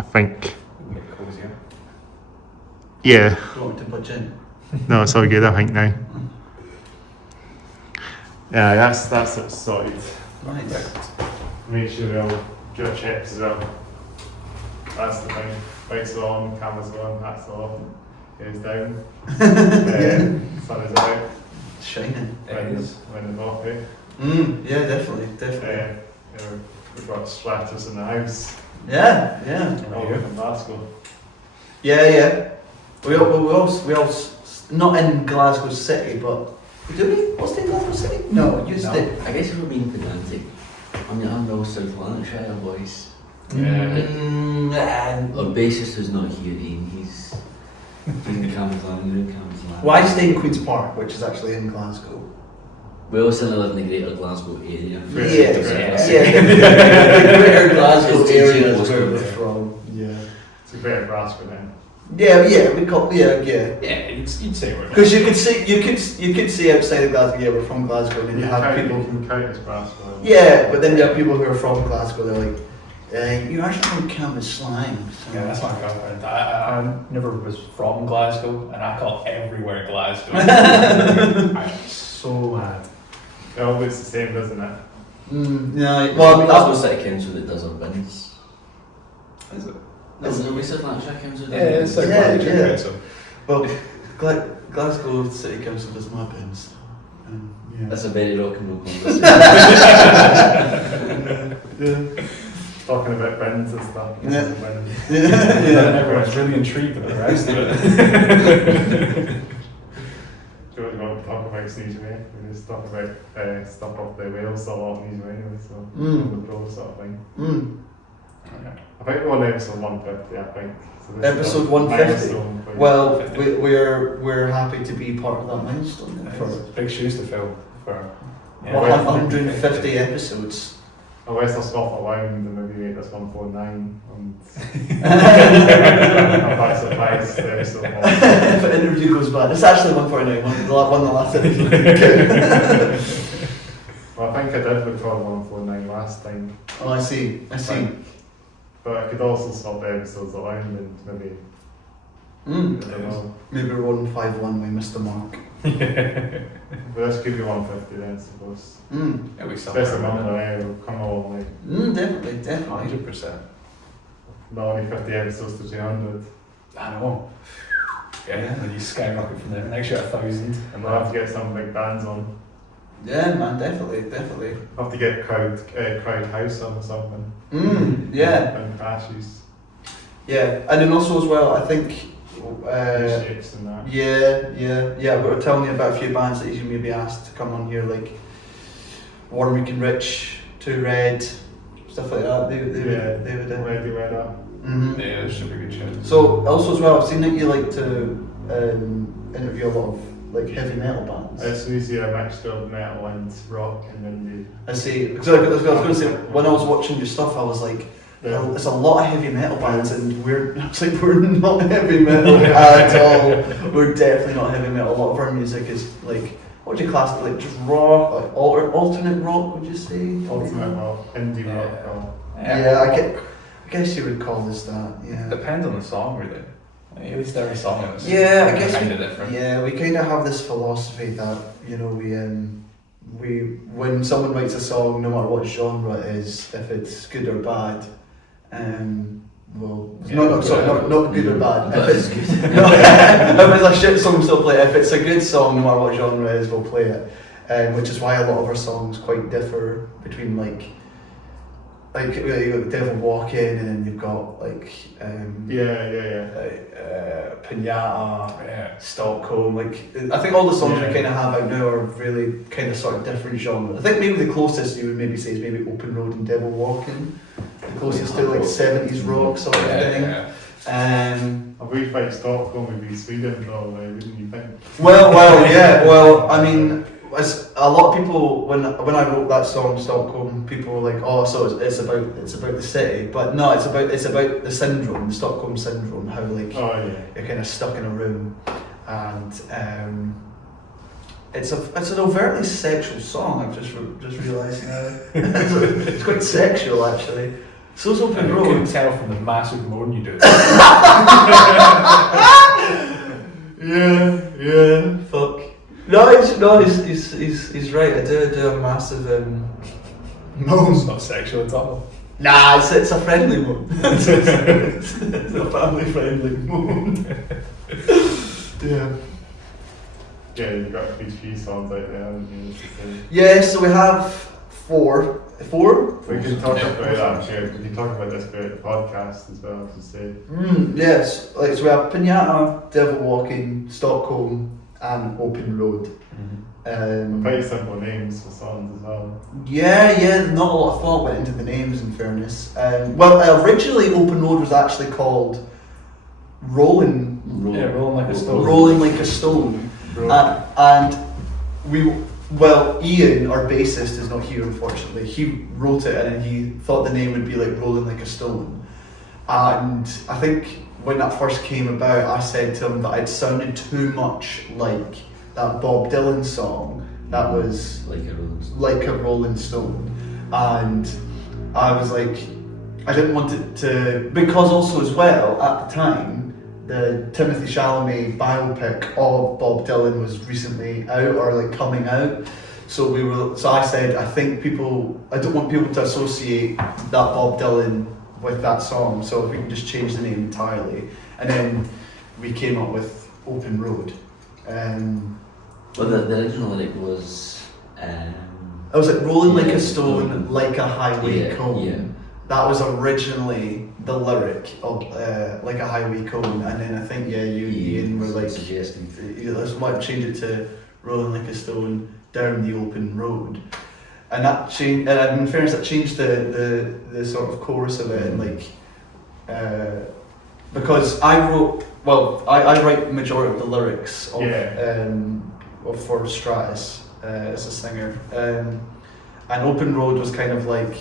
I think. We can get cozier. Yeah. Do you want me to budge in? No, it's all good, I think now. Yeah, that's it sorted. Nice. Make sure we all do our checks as well. That's the thing. Lights are on, cameras are on, hats are off, heads down. Sun is out. Shining. Wind off, eh? Yeah, definitely. We've got Stratus in the house. Yeah. All from Glasgow. Yeah. We all not in Glasgow City, but do we? What's in Glasgow City? No, used to. I guess if we're being pedantic, I'm no South Lanarkshire boys. Our bassist who's not here, Ian, he's in Camden. Well, I stay in Queen's Park, which is actually in Glasgow. We also live in the Greater Glasgow area. Yeah. The Greater Glasgow It's area is Glasgow. where we're from. Yeah. It's a bit of Glasgow then. Yeah, we call yeah. Yeah, you'd say we're. Because you could see outside of Glasgow, yeah, we're from Glasgow, and then you have people. You can count as Glasgow. Yeah, but then you have people who are from Glasgow. They're like, you're actually from Cambuslang. So. Yeah, that's my comment. I never was from Glasgow, and I call everywhere Glasgow. I'm so mad. It all looks the same, doesn't it? Yeah. Well, Well, Glasgow City Council that does our bins. Is it? Is it South Lanarkshire Council? Yeah, it's like Yeah. So. Well, Glasgow City Council does my bins. Yeah. That's a very rock and roll conversation. Yeah. Talking about bins and stuff. Yeah. And everyone's really intrigued about the rest of it. Do you want to talk about Sneeze Way? We just talk about stuff off the Wales a lot in Sneeze Way anyway, so the pro sort of thing. I think we're on episode 150, I think. So this Episode is 150? milestone for you. Well, we're happy to be part of that milestone. It's For big shoes to fill for 150 episodes. Unless there's stuff around and maybe make this 149 and I'm quite surprised episode If an interview goes bad, it's actually 149, one the last episode. Well, I think I did record 149 last time. Oh, I see. But I could also swap episodes around and maybe, I don't know. Maybe we're 151, we missed the mark. But this could be 150 then, I suppose. Yeah, we still Best amount of way will come along like Definitely. 100%. not only 50 episodes to 200. I know. Yeah, and you skyrocket from there. Next year 1,000. And we'll have to get some big bands on. Yeah, man, definitely. We'll have to get crowd house on or something. Yeah. And crashes. Yeah, and then also as well, I think. Shapes and that. Yeah. But we're telling you about a few bands that you maybe asked to come on here, like Warwick and Rich, Two Red, stuff like that. They would. Ready, read up. Yeah, it should be good shit. So also as well, I've seen that you like to interview a lot of like heavy metal bands. It's easy a mixture of metal and rock and indie. I see. Because I was going to say, when I was watching your stuff, I was like, it's a lot of heavy metal bands, and we're not heavy metal at all. We're definitely not heavy metal. A lot of our music is like, what would you class it, like just rock, like alternate rock? Would you say? Ultimate rock, indie rock. Or Yeah, I guess you would call this that. Yeah. Depends on the song, really. At least every song is Yeah, I guess kind of different. Yeah, we kind of have this philosophy that we when someone writes a song, no matter what genre it is, if it's good or bad, well, Yeah, not good or bad. But If it's good, no, if it's a shit song, we'll still play it. If it's a good song, no matter what genre it is, we'll play it. Which is why a lot of our songs quite differ between like you've got Devil Walking, and then you've got like Pinata, Stockholm. Like I think all the songs we kind of have out now are really kind of sort of different genres. I think maybe the closest you would maybe say is maybe Open Road and Devil Walking. The closest to like 70s rock sort of thing. if we fight Stockholm, would be Sweden probably, wouldn't you think? Well, I mean, a lot of people when I wrote that song Stockholm, people were like, oh, so it's about the city, but no, it's about the syndrome, the Stockholm syndrome, how like you're kind of stuck in a room, and it's an overtly sexual song. I've just realised now. It's quite sexual actually. So's Open And you Road. couldn't tell from the massive moan you do. Yeah, fuck. No, he's right. I do a massive moan. It's not sexual at all. Nah, it's a friendly moan. It's a family friendly moan. Yeah. Yeah, you've got these few songs out there, haven't you? Yeah, so we have four. We can talk about that, actually. We can talk about this about podcast as well, to say. Yes, like so we have Pinata, Devil Walking, Stockholm, and Open Road. Quite simple names for songs as well. Yeah, not a lot of thought went into the names, in fairness. Originally Open Road was actually called Rolling Rolling Like a Stone. Rolling Like a Stone. And Ian, our bassist, is not here unfortunately. He wrote it and he thought the name would be like Rolling Like a Stone. And I think when that first came about, I said to him that it sounded too much like that Bob Dylan song that was Like a Rolling Stone. And I was like, I didn't want it to, because also as well, at the time, the Timothy Chalamet biopic of Bob Dylan was recently out, or like coming out. So I said, I don't want people to associate that Bob Dylan with that song, so if we can just change the name entirely. And then we came up with Open Road. Well, the original lyric was... I was like, rolling like a stone, like a highway cone. Yeah. That was originally the lyric of like a highway cone, and then I think you and Ian were like, let's might change it to rolling like a stone down the open road, and that changed. And in fairness, that changed the sort of chorus of it, and like because I write the majority of the lyrics of for Stratus as a singer, and Open Road was kind of like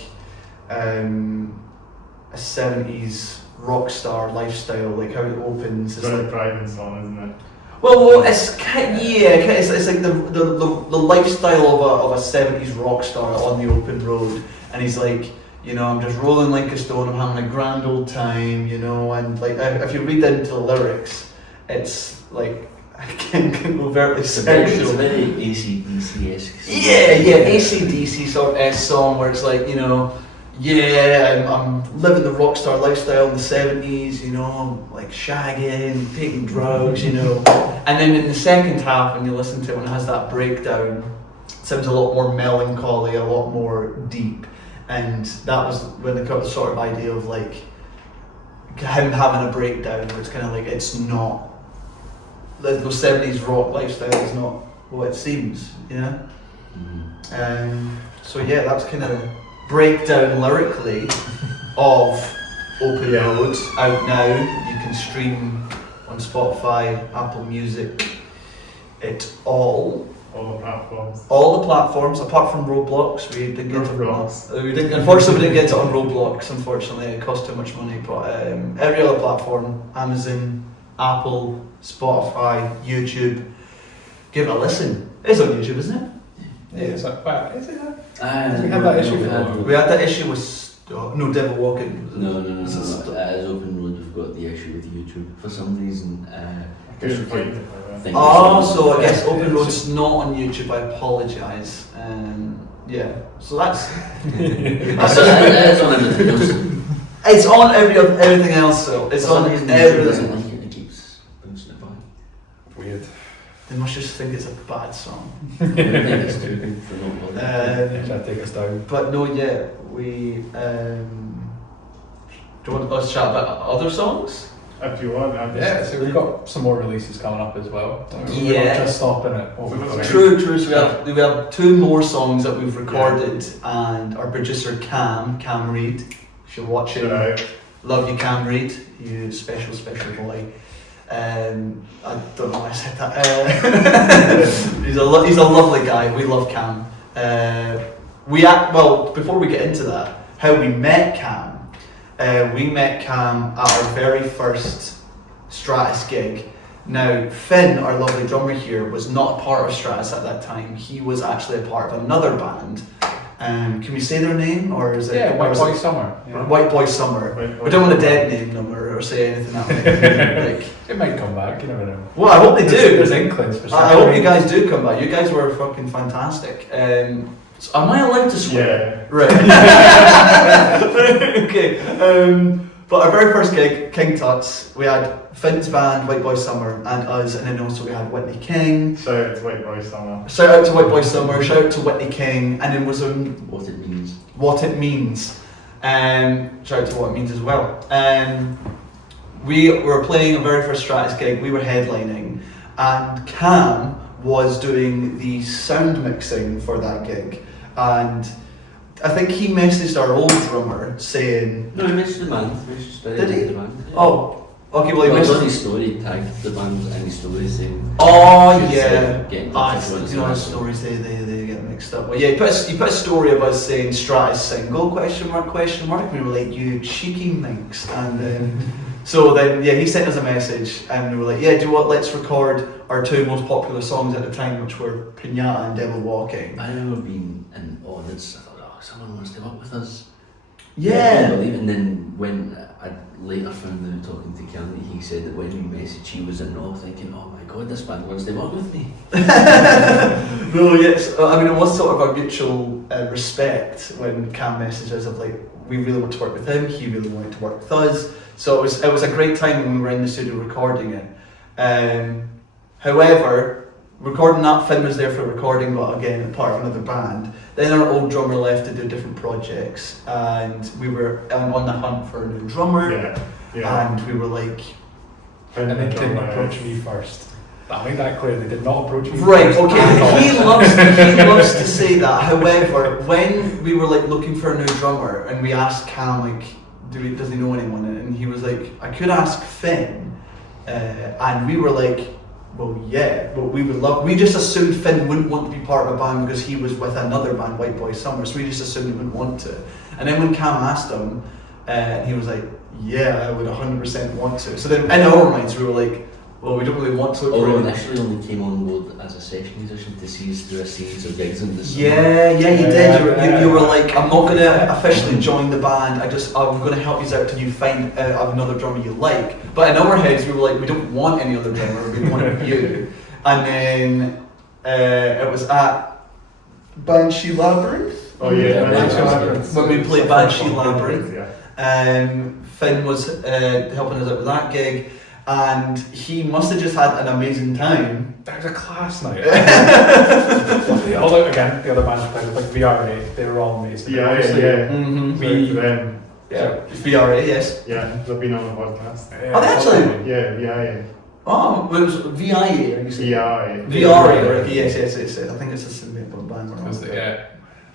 a 70s rock star lifestyle, like how it opens. It's like a driving song, isn't it? Well, it's it's like the lifestyle of a 70s rock star on the open road, and he's like, I'm just rolling like a stone, I'm having a grand old time, and like if you read into the lyrics, it's like again overtly sexual. It's very AC/DC-esque. Yeah, AC/DC sort of song where it's like, I'm living the rock star lifestyle in the 70s, I'm like shagging, taking drugs, and then in the second half when you listen to it, when it has that breakdown, it sounds a lot more melancholy, a lot more deep, and that was when they got the sort of idea of like him having a breakdown where it's kind of like it's not, the 70s rock lifestyle is not what it seems, so yeah, that's kind of breakdown lyrically of Open Road, out now. You can stream on Spotify, Apple Music, All the platforms. all the platforms apart from Roblox. We didn't get it. Unfortunately, we didn't get it on Roblox. Unfortunately, it cost too much money. But every other platform: Amazon, Apple, Spotify, YouTube. Give it a listen. It's on YouTube, isn't it? Yeah, it's like, wow, is it that? We had that issue before. We had that issue with Devil Walking. No. As Open Road, we've got the issue with YouTube for some reason. So I guess Open Road's not on YouTube. I apologise. So that's It's on everything else. it's on everything else. So it's on doesn't everything. like it and it keeps bouncing it back. Weird. They must just think it's a bad song. I think it's too good for nobody. Should I take us down? But no, we. Do you want us to chat about other songs? If you want, Yeah, so we've got some more releases coming up as well. We're Yeah. not just stopping at what we've got. True. So we have two more songs that we've recorded, and our producer Cam Reed, if you're watching, love you, Cam Reed, you special boy. I don't know why I said that. He's a lovely guy. We love Cam. Before we get into that, how we met Cam. We met Cam at our very first Stratus gig. Now, Finn, our lovely drummer here, was not a part of Stratus at that time. He was actually a part of another band, Can we say their name, or is it? Yeah, White or is Boy it- Summer. Yeah. White Boy Summer. We don't want to dead name them or say anything that way. Like, It might come back, you never know. well, I hope they do. There's inklings for I hope you guys do come back. You guys were fucking fantastic. So am I allowed to swear? Yeah. Right. Okay. But our very first gig, King Tuts, we had Finn's band, White Boy Summer, and us, and then also we had Whitney King. Shout out to White Boy Summer. Shout out to White Boy Summer, shout out to Whitney King, and then was What it means. What It Means. Shout out to What It Means as well. We were playing our very first Stratus gig, we were headlining, and Cam was doing the sound mixing for that gig. And I think he messaged our old drummer saying, No, he messaged the band. Did he? The band. oh, okay, well he Well, on messaged. his story, tagged the band and his story saying. Oh should yeah. say, get in touch if you want to You know, see our us. stories they get mixed up. Well, yeah, he put a story of us saying Stratus single ? And we were like, you cheeky minx. And so then he sent us a message and we were like, yeah, do you know what? Let's record our two most popular songs at the time, which were Pinata and Devil Walking. I remember being in audits. I thought, someone wants to work with us. I Yeah. couldn't believe it. And then when I later found out talking to Cam that he said that when we messaged he was in awe, thinking, oh my god, this band wants to work with me. No, yes. I mean, it was sort of our mutual respect when Cam messaged us of like, we really want to work with him. He really wanted to work with us. So it was a great time when we were in the studio recording it. However, recording that, Finn was there for recording, but again, part of another band. Then our old drummer left to do different projects, and we were on the hunt for a new drummer. Yeah. And we were like, And they didn't approach me first. I made that clear, they did not approach me right, first. okay, he loves to say that. However, when we were like looking for a new drummer and we asked Cam like, does he know anyone? And he was like, I could ask Finn, and we were like, well, yeah, but we just assumed Finn wouldn't want to be part of a band because he was with another band, White Boy Summer, so we just assumed he wouldn't want to. And then when Cam asked him, he was like, yeah, I would 100% want to. So then in our minds we were like, well, we don't really want to look for Although him. initially only came on board as a session musician to see us through a series of gigs in the summer. Yeah, you did. You were like, I'm not going to officially join the band. I'm going to help you out till you find another drummer you like. But in our heads, we were like, we don't want any other drummer. We want you. And then it was at Banshee Labyrinth. Oh yeah, Banshee Labyrinth. When we played Banshee Labyrinth. Yeah. Finn was helping us out with that gig. And he must have just had an amazing time. That was a class night. Although again, the other bands we played with, like VRA, they were all amazing. Yeah. Mm-hmm. VRA, yes. Yeah, they've been on the podcast. Oh, they actually? Yeah. Oh, well, it was VIA, are you saying? VRA. VRA, yes. I think it's a similar band. Because a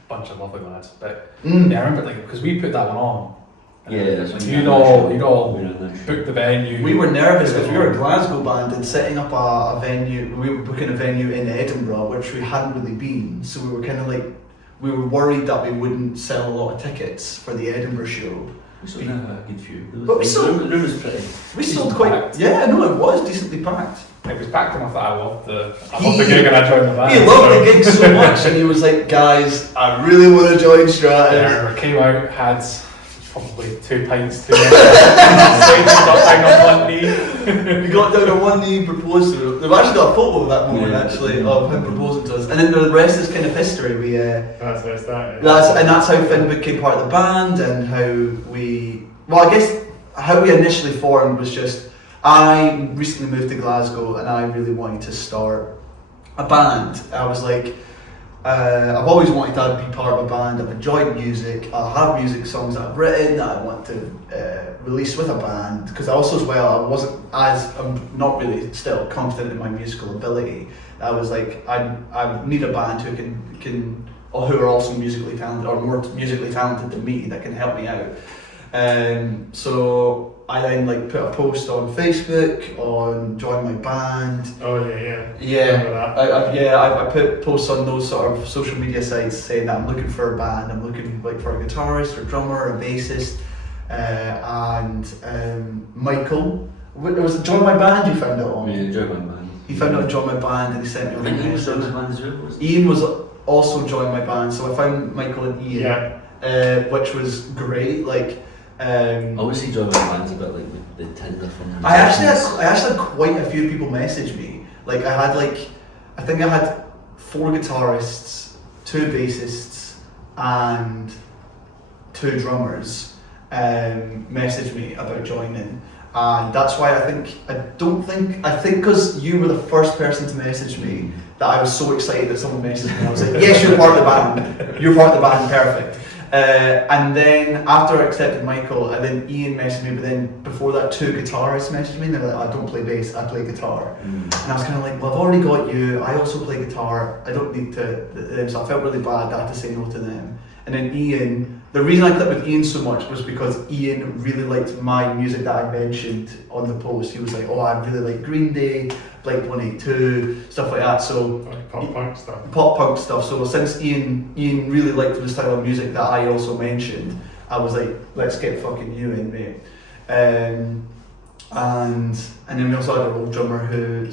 bunch of lovely lads. But Mm. yeah, I remember because we put that one on. Yeah, that's when you'd all we were on that show. book the venue. We were nervous because we were a Glasgow band and setting up a venue. We were booking a venue in Edinburgh, which we hadn't really been. So we were kind of like, we were worried that we wouldn't sell a lot of tickets for the Edinburgh show. We sold a good few. But we sold- The room was pretty. We sold Decent quite. packed. Yeah, no, it was decently packed. It was packed enough that I loved the gig and I joined the band. He loved the gig so much, and he was like, "Guys, I really want to join Stratus." Yeah, I came out, had probably 2 pints, got down on one knee. He got down on one knee and proposed to her. They've actually got a photo of that moment, Yeah. actually, of him proposing to us. And then the rest is kind of history. That's where it started. That's how Finn became part of the band, and how I guess how we initially formed was just, I recently moved to Glasgow and I really wanted to start a band. I was like, I've always wanted to be part of a band. I've enjoyed music. I have music songs that I've written that I want to release with a band. Because also as well, I'm not really still confident in my musical ability. I was like, I need a band who or who are also musically talented or more musically talented than me that can help me out. So I then put a post on Facebook on join my band. Oh yeah. I put posts on those sort of social media sites saying that I'm looking for a band. I'm looking for a guitarist, or a drummer, a bassist, and Michael. Was it Join My Band you found out on? Yeah, Join My Band. He found out on Join My Band and he sent me I all think the he was on messages. the band as well, wasn't he? Ian was also joined my band. So I found Michael and Ian, which was great. Like, obviously, joining my band's a bit like the Tinder from. I actually had quite a few people message me. Like, I think I had 4 guitarists, 2 bassists, and 2 drummers message me about joining. And that's why I think because you were the first person to message me, that I was so excited that someone messaged me. I was like, yes, you're part of the band. You're part of the band, perfect. And then after I accepted Michael, and then Ian messaged me, but then before that 2 guitarists messaged me, and they're like, I don't play bass, I play guitar. And I was kind of like, well, I've already got you, I also play guitar, I don't need to, so I felt really bad that I had to say no to them. And then Ian, the reason I clicked with Ian so much was because Ian really liked my music that I mentioned on the post. He was like, oh, I really like Green Day, Blink 182, stuff like that. So pop punk stuff. Pop punk stuff. So since Ian really liked the style of music that I also mentioned, I was like, let's get fucking you in, mate. And then we also had a old drummer who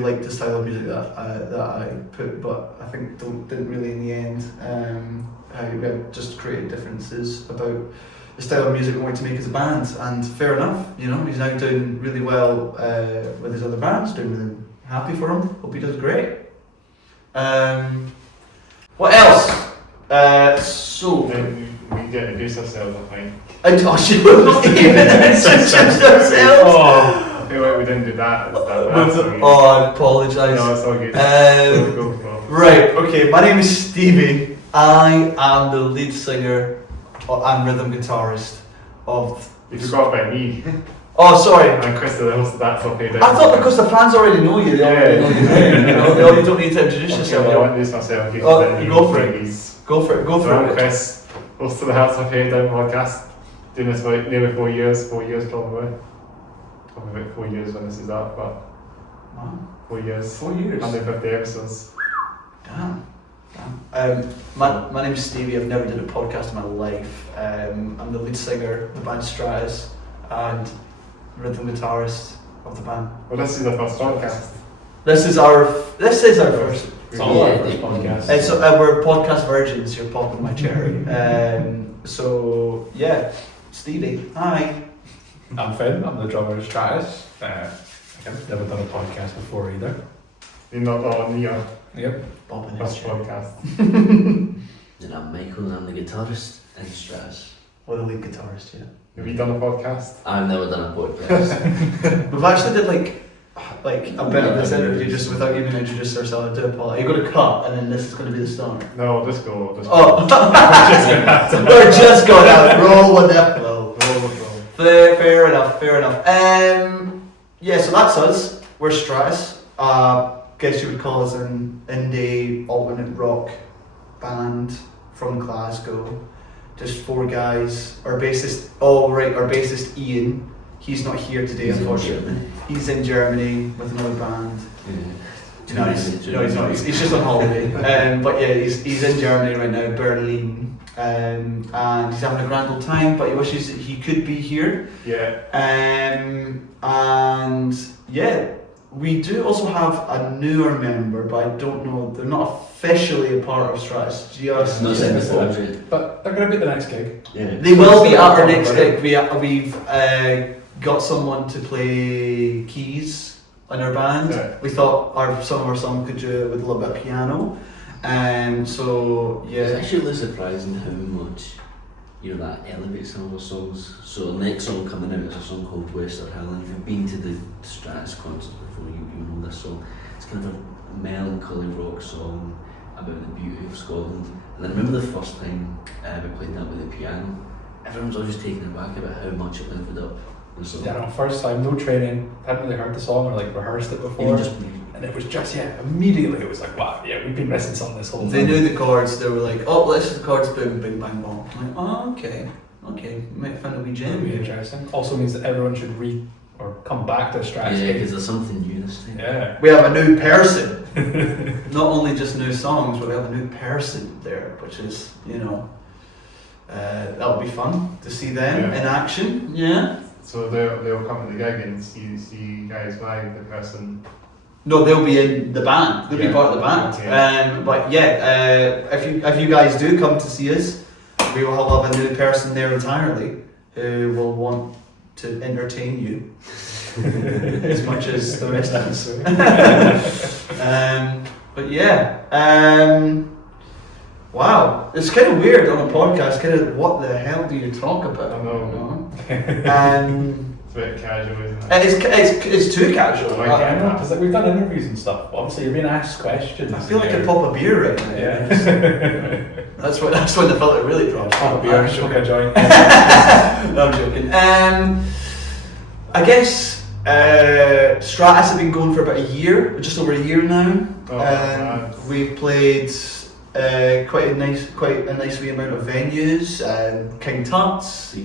liked the style of music that I put, but I think didn't really in the end. We had just created differences about the style of music we wanted to make as a band, and fair enough, you know, he's now doing really well with his other bands, doing really happy for him, hope he does great. What else? So we need to introduce ourselves, I think. Oh, she will not even introduce ourselves. I feel like we didn't do that. I apologise. No, it's all good. Right, okay, my name is Stevie. I am the lead singer and rhythm guitarist of... You forgot about me. Oh, sorry. And Chris, that's okay. I thought because the fans already know you, they already know your name. You don't need to introduce yourself. I want to introduce myself. Go for it. Go for it. I'm Chris, host of the House of Hair Down podcast. Doing this for nearly 4 years. 4 years probably. Probably about 4 years when this is up, but... Wow. 4 years. 4 years. 150 episodes. Damn. My name's Stevie. I've never done a podcast in my life. I'm the lead singer of the band Stratus and rhythm guitarist of the band. Well, this is the first podcast. This is our first. It's all our first podcast. So we're podcast virgins. You're popping my cherry. So yeah, Stevie. Hi. I'm Finn. I'm the drummer of Stratus. I've never done a podcast before either. You're not on here. Yep. Popping First his cherry. podcast. And I'm Michael and I'm the guitarist in Stratus. Or the lead guitarist, yeah. Have you done a podcast? I've never done a podcast. We've actually did like a bit of this interview just without even introducing ourselves. I do apologize. You're going to cut and then this is going to be the start. No, I'll just go. Oh, we're just going out. Roll with that flow. Roll with roll. Fair enough. Yeah, so that's us. We're Stratus. Guess you would call us an indie alternate rock band from Glasgow. Just 4 guys. Our bassist Ian. He's not here today, unfortunately. He's in Germany with another band. Yeah. No, he's not. He's just on holiday. But yeah, he's in Germany right now, Berlin. And he's having a grand old time, but he wishes he could be here. Yeah. And yeah, we do also have a newer member, but I don't know, they're not officially a part of Stratus. Just Not said before, right? But they're going to be at the next gig. Yeah. they will be at our next gig. We've got someone to play keys in our band. Yeah. We thought some of our songs could do it with a little bit of piano. So yeah. It's actually really surprising how much that elevates some of our songs. So the next song coming out is a song called Western Hill. If you've been to the Stratus concert before, you know this song. It's kind of a melancholy rock song about the beauty of Scotland. And I remember the first time we played that with the piano, everyone was always taken aback about how much it lifted up the song. Yeah, no, first time, no training, hadn't really heard the song or rehearsed it before. Even just And it was just, immediately it was like, wow, yeah, we've been missing something this whole time. They knew the chords. They were like, oh, this is the chords, boom, bing, bang, bong. I'm like, oh, okay, might find a wee That'd gem be here. interesting. Also means that everyone should come back to Stratus. Yeah, because there's something new this time. Yeah. We have a new person. Not only just new songs, but we have a new person there, which is, that'll be fun to see them in action. Yeah. So they'll come to the gig and see you guys live, the person No, they'll be in the band. They'll be part of the band. Okay. But yeah, if you guys do come to see us, we will have a new person there entirely who will want to entertain you as much as the rest of us. But yeah, wow, it's kind of weird on a podcast. Kind of, what the hell do you talk about? I know. It's a bit casual, isn't it? It's too casual. I like it. Because we've done interviews and stuff. Obviously, you're being asked questions. I feel like I pop a beer right now. Yeah. That's when the filter really drops. Pop a beer, smoke a joint. No, I'm joking. I guess Stratus have been going for about a year, just over a year now. We've played quite a nice wee amount of venues. King Tut's,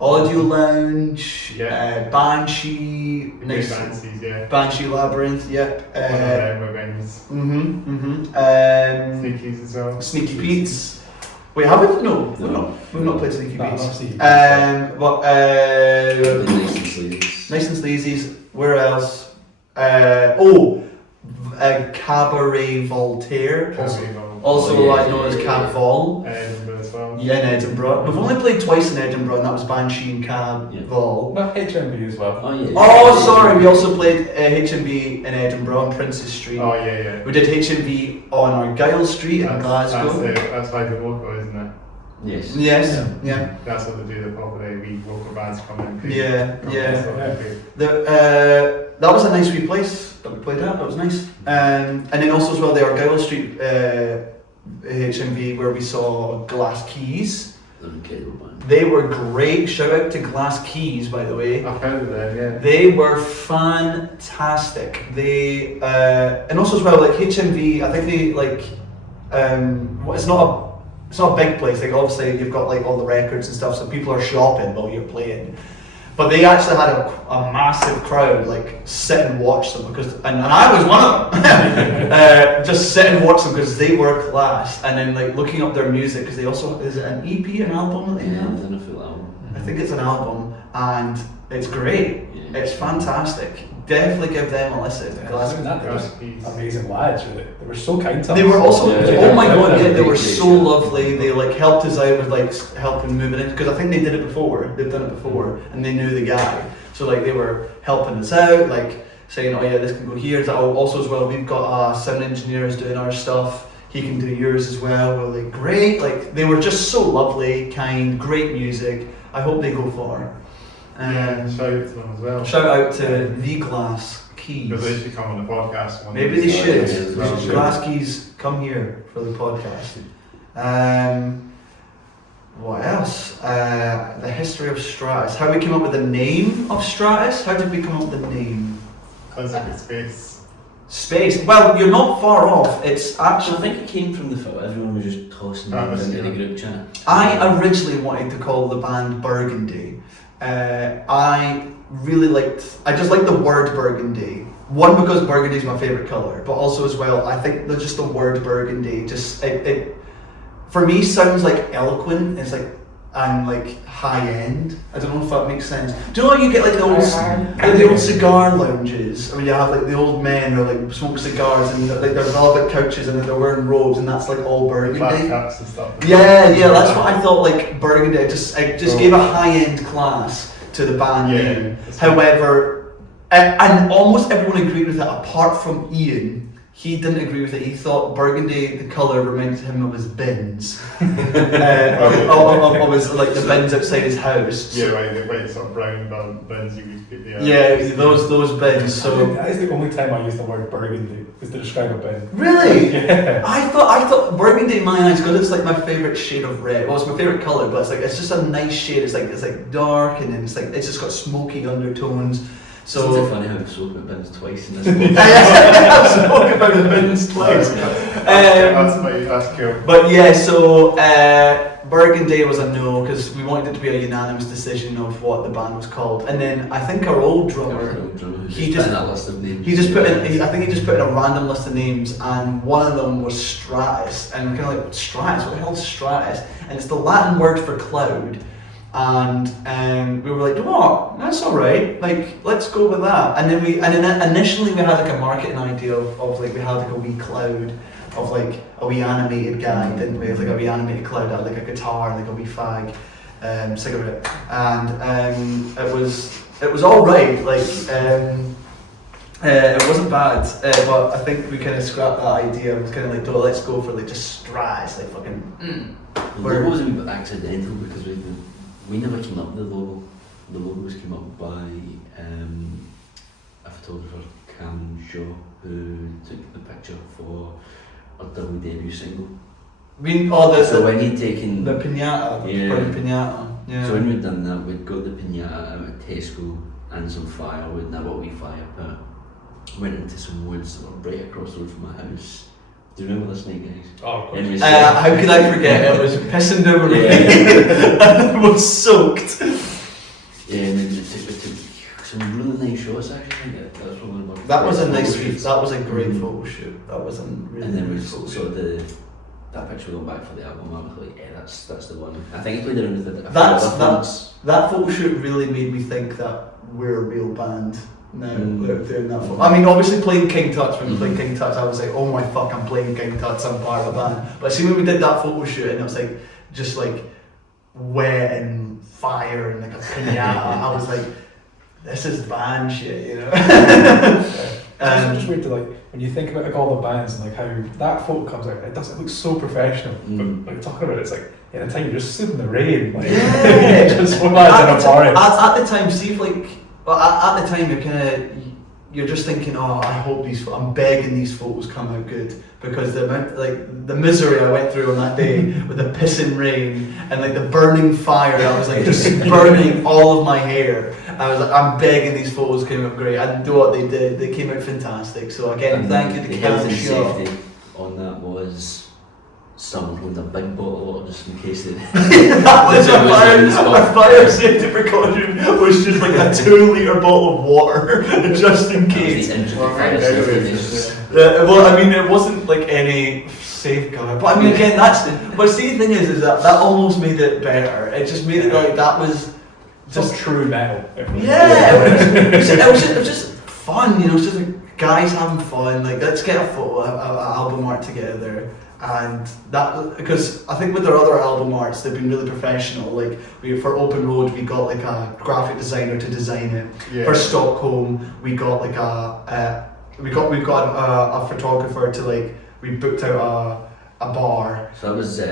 Audio Lounge, Banshee, Banshee Labyrinth, yep. Sneakies as well. Sneaky Pete's. Wait, haven't? No, we've not played Sneaky Pete's. But Nice and Sleazy's. Where else? Cabaret Voltaire. Also known as Cab Vol. Edinburgh as well. Yeah, in Edinburgh. We've only played twice in Edinburgh, and that was Banshee and Cab Vol. Well, HMV as well. Oh, sorry, we also played HMV in Edinburgh on Princes Street. Oh, yeah. We did HMV on Argyle Street in Glasgow. That's like the vocal, isn't it? Yes. Yeah. That's what they do, the proper wee vocal bands come in. Yeah. That was a nice wee place that we played at. That was nice. And then also as well the Argyle Street HMV where we saw Glass Keys. They were great. Shout out to Glass Keys, by the way. I've heard of them, yeah. They were fantastic. They and also as well like HMV. I think they like it's not a big place. Like obviously you've got like all the records and stuff, so people are shopping while you're playing. But they actually had a massive crowd like sit and watch them and I was one of them. Just sit and watch them because they were class. And then like looking up their music because they also is it an EP, an album that they have? It's a full album. I think it's an album and it's great. Yeah. It's fantastic. Definitely give them a listen. They were amazing lads, really. They were so kind to us. They were also, oh my god, they were great, so lovely. They like helped us out with like helping moving in because I think they did it before. They've done it before, and they knew the guy. So like they were helping us out, like saying, oh yeah, this can go here. Also as well, we've got sound engineers doing our stuff. He can do yours as well. We're like great. Like they were just so lovely, kind, great music. I hope they go far. Shout out to them as well. Shout out to the Glass Keys. Because they should come on the podcast one Maybe day. they should. Yeah, Glass Keys, come here for the podcast. What else? The history of Stratus. How we came up with the name of Stratus? How did we come up with the name? Concept of space. Space. Well, you're not far off. It's actually. I think it came from the fact everyone was just tossing it into the group chat. I originally wanted to call the band Burgundy. I just like the word burgundy. One, because burgundy is my favourite colour, but also as well, I think that just the word burgundy it for me sounds like eloquent. It's like and like high end. I don't know if that makes sense. Do you know how you get like the old cigar lounges? I mean, you have like the old men who like smoke cigars and like they're velvet couches and they're wearing robes and that's like all burgundy. Black caps and stuff. Yeah, that's what I thought. Like burgundy, I just gave a high end class to the band name. However, and almost everyone agreed with it apart from Ian. He didn't agree with it. He thought burgundy, the colour, reminded him of his bins, of his like the bins outside his house. Yeah, right. The white sort of brown bins you would put. Yeah, those bins. So that is the only time I use the word burgundy is to describe a bin. Really? Yeah. I thought burgundy in my eyes, because it's like my favourite shade of red. Well, it's my favourite colour, but it's just a nice shade. It's like dark and then it's just got smoky undertones. So it's funny how I've spoken about bins twice in this podcast. I've spoken about the bins twice. That's cool. But yeah, so Burgundy was a no because we wanted it to be a unanimous decision of what the band was called. And then I think our old drummer, he just put in a random list of names, and one of them was Stratus. And we're kind of like, Stratus? What the hell is Stratus? And it's the Latin word for cloud. and we were like, you know what, that's all right. Like, let's go with that. And then initially we had like a marketing idea of like we had like a wee cloud of like a wee animated guy, didn't we? Like a wee animated cloud that had like a guitar, like a wee fag, cigarette, and it was all right. Like. It wasn't bad, but I think we kind of scrapped that idea. It was kind of like, oh, let's go for like just Stratus, like fucking. The logo was a wee bit accidental because we never came up with the logo. The logos came up by a photographer, Cam Shaw, who took the picture for our double debut single. So when he'd taken the pinata, yeah. the pinata. Yeah. So when we'd done that, we'd got the pinata out at Tesco and some firewood, and I bought a wee fire pit. Went into some woods that were right across the road from my house. Do you remember this night, guys? Oh, of course. How could I forget? It was pissing down with rain and it was soaked. Yeah, and then we took some really nice shots actually. That's probably one of our That was a nice photo shoots. that was a great photo shoot. That was a really And then we nice photo saw shoot. that picture we got back for the album. I was like, yeah, that's the one. I think it played around with it. That photo shoot really made me think that we're a real band. No, doing that for. I mean, obviously playing King Tut's, when we played King Tut's, I was like, oh my fuck, I'm playing King Tut's, I'm part of a band. But see, when we did that photo shoot and it was like, just like wet and fire and like a pinata, I was like, this is band shit, you know? It's just weird to like, when you think about like all the bands and like how that photo comes out, it looks so professional. But like talking about it, it's like, at the time you're just stood in the rain, like, yeah. just imagine a forest. At the time, see if like, well, at the time you're just thinking, oh, I hope I'm begging these photos come out good, because the amount, like the misery I went through on that day with the pissing rain and like the burning fire, I was like just burning all of my hair. I was like, I'm begging these photos came out great, and do what they did. They came out fantastic. So again, And thank you to the health and Cam safety on that was someone holding a big bottle of water just in case they. That was our fire safety precaution was just like a 2 litre bottle of water just in case. Well, I mean, it wasn't like any safeguard, but I mean, again, but see, the thing is that almost made it better. It just made it like that was just true metal. Yeah, it was just fun, you know. It's just like guys having fun. Like, let's get a photo, a album art together. And that, because I think with their other album arts, they've been really professional. Like for Open Road, we got like a graphic designer to design it. Yeah. For Stockholm, we got like we got a photographer to like, we booked out a bar. So that was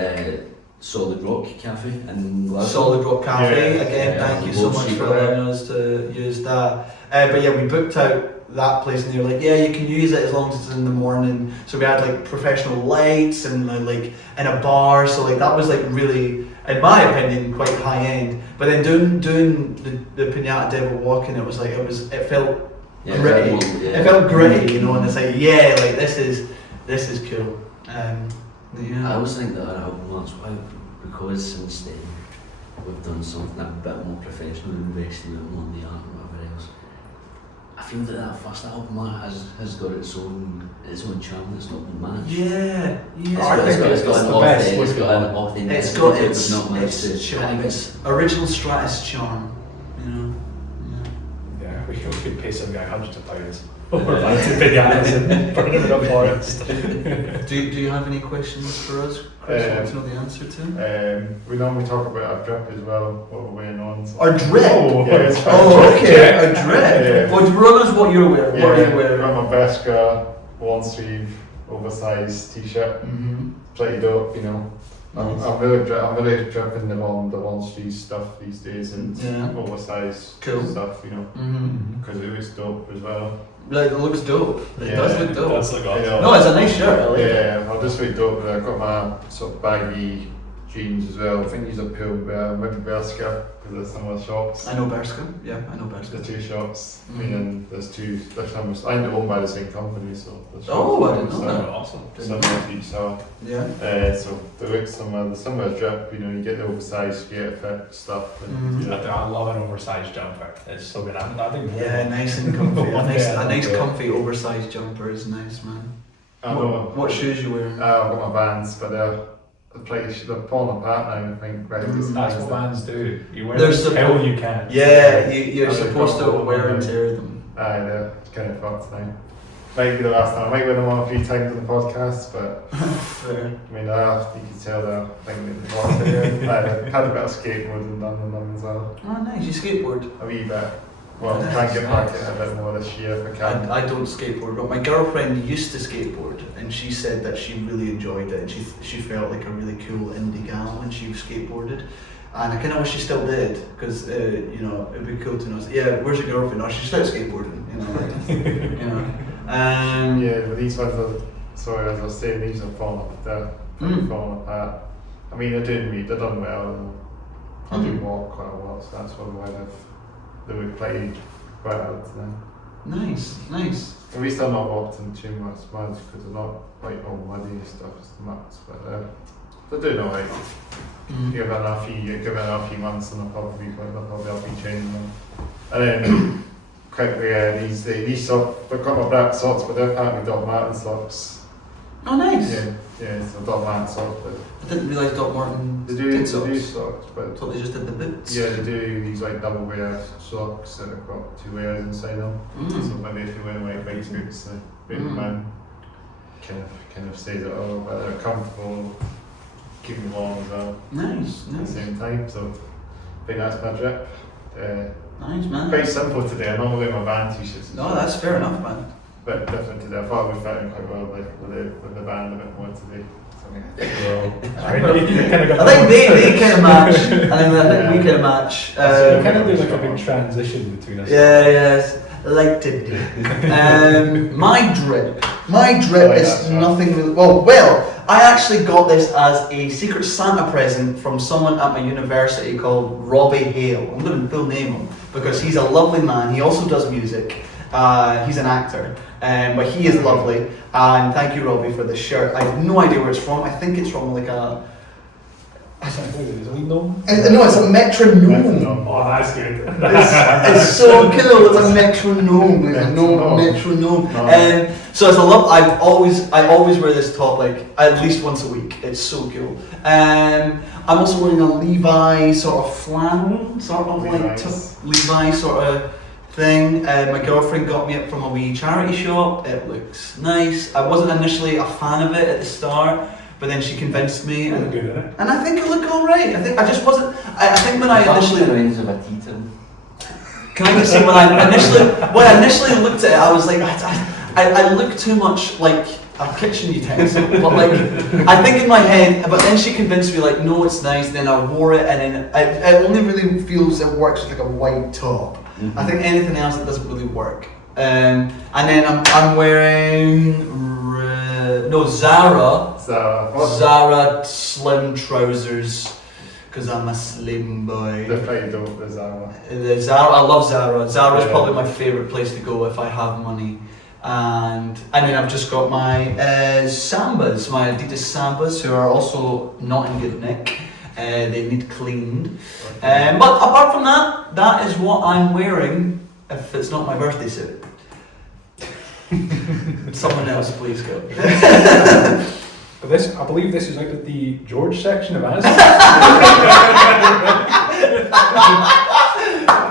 Solid Rock Cafe in Glasgow. Solid Rock Cafe, again, thank you so much for allowing us to use that. But yeah, we booked out that place and they were like, yeah, you can use it as long as it's in the morning. So we had like professional lights and like in a bar, so like that was like really, in my opinion, quite high end. But then doing the Pinata Devil walking, it was like, it felt gritty. Yeah. It felt gritty, you know, and it's like, yeah, like this is cool. Yeah. I always think that our album art's because since then we've done something a bit more professional and invested in more in the art and whatever else. I feel that first album art has got its own charm that's not been managed. Yeah. It's got an authenticity. It's got its charm. It's original Stratus charm. You know. Yeah, we could pay some guy hundreds of pounds over planting pinatas and burning in a forest. Do you have any questions for us, Chris? Want to know the answer to? We normally talk about our drip as well, what we're wearing on. So. Our drip? Yeah, a drip. Yeah. Well, run us what you're wearing. Yeah, what are you wearing? I'm a Bershka, long sleeve, oversized t-shirt. Pretty dope, you know. I'm really dripping the long sleeve stuff these days and oversized stuff, you know, because it looks dope as well. Like, it looks dope. It does look dope. It does look awesome. No, it's a nice shirt. I like it. Yeah, I just look dope. I've got my sort of baggy jeans as well. I think these are cool, but maybe Bershka because there's some of the shops. I know Bershka. Yeah, I know Bershka. The two shops. I mean, and there's some. I think they're owned by the same company, so. I didn't know that. Awesome. Similar to each other. Yeah. So the look similar drip. You know, you get the oversized skate fit stuff. And, I love an oversized jumper. It's so good. I think. Yeah, nice and comfy. a nice comfy oversized jumper is nice, man. What shoes you wearing? I've got my Vans, but the place they're falling apart now. I think That's what bands do. You wear There's them till you can. Yeah, you're And they've supposed got to all wear the- and tear them. Aye, they're kind of fucked now. Might be the last time. I might win them on a few times on the podcast, but Fair. I mean, you can tell they're thinking the last year. I had a bit of skateboarding done on them as well. Oh, nice. You skateboard? A wee bit. Well, I'm trying to get back in a bit more this year if I can. I don't skateboard, but my girlfriend used to skateboard, and she said that she really enjoyed it, and she felt like a really cool indie gal when she skateboarded. And I kind of wish she still did, because you know, it'd be cool to know. Yeah, where's your girlfriend? Oh, she's out skateboarding. You know, like, you know. Yeah, but these ones are, sorry, as I was saying, these are falling apart. I mean, they're done well. I do walk quite a lot, so that's probably why they would play quite hard today. Nice. At least they're not walked in too much mud because they're not like all muddy and stuff, it's the mats, but they're doing alright. Give it a few months and they'll probably be changing them. And then quickly, these socks, they've got my black socks, but they're apparently Doc Martin socks. Oh, nice. Yeah, so Doc Martin socks, but I didn't realise Doc Martin they did do socks. socks, but I thought they just did the boots. yeah, they do these like double wear socks that have got 2 wears inside them. So maybe if you wear like big boots, the big man kind of stays at all, but they're comfortable, keep them warm as well. Nice. At the same time, so I think that's my drip. Nice, man. Quite simple today. I normally wear my band t-shirts. No, that's fair enough, man. Bit different today. I thought we fit in quite well with the band a bit more today. I think they kind of match, and then I think we kind of match. So you kind of do like a big transition between us. Yes, like to do. My drip is nothing really. Well, I actually got this as a Secret Santa present from someone at my university called Robbie Hale. I'm going to full name him because he's a lovely man. He also does music. He's an actor, but he is lovely. And thank you, Robbie, for this shirt. I have no idea where it's from. I think it's from like a. Is it gnome? No, it's a metronome. Oh, that's good. It's so cool. It's a metronome. It's a metronome. So it's a love. I always wear this top like at least once a week. It's so cool. I'm also wearing a Levi sort of flannel, sort of like Levi sort of thing. My girlfriend got me it from a wee charity shop. It looks nice. I wasn't initially a fan of it at the start, but then she convinced me, and I think it looked alright. I just wasn't. I think when I initially. Can I just say when I initially looked at it, I was like, I look too much like a kitchen utensil. But like, I think in my head. But then she convinced me like, no, it's nice. Then I wore it, and then it only really feels it works with like a white top. I think anything else it doesn't really work. And then I'm wearing Zara slim trousers because I'm a slim boy. They're pretty dope, the Zara. I love Zara. Zara's probably my favourite place to go if I have money. And then I've just got my Sambas, my Adidas Sambas, who are also not in good nick. They need cleaned. But apart from that, that is what I'm wearing if it's not my birthday suit. Someone else, please go. But I believe this is out of the George section of Amazon.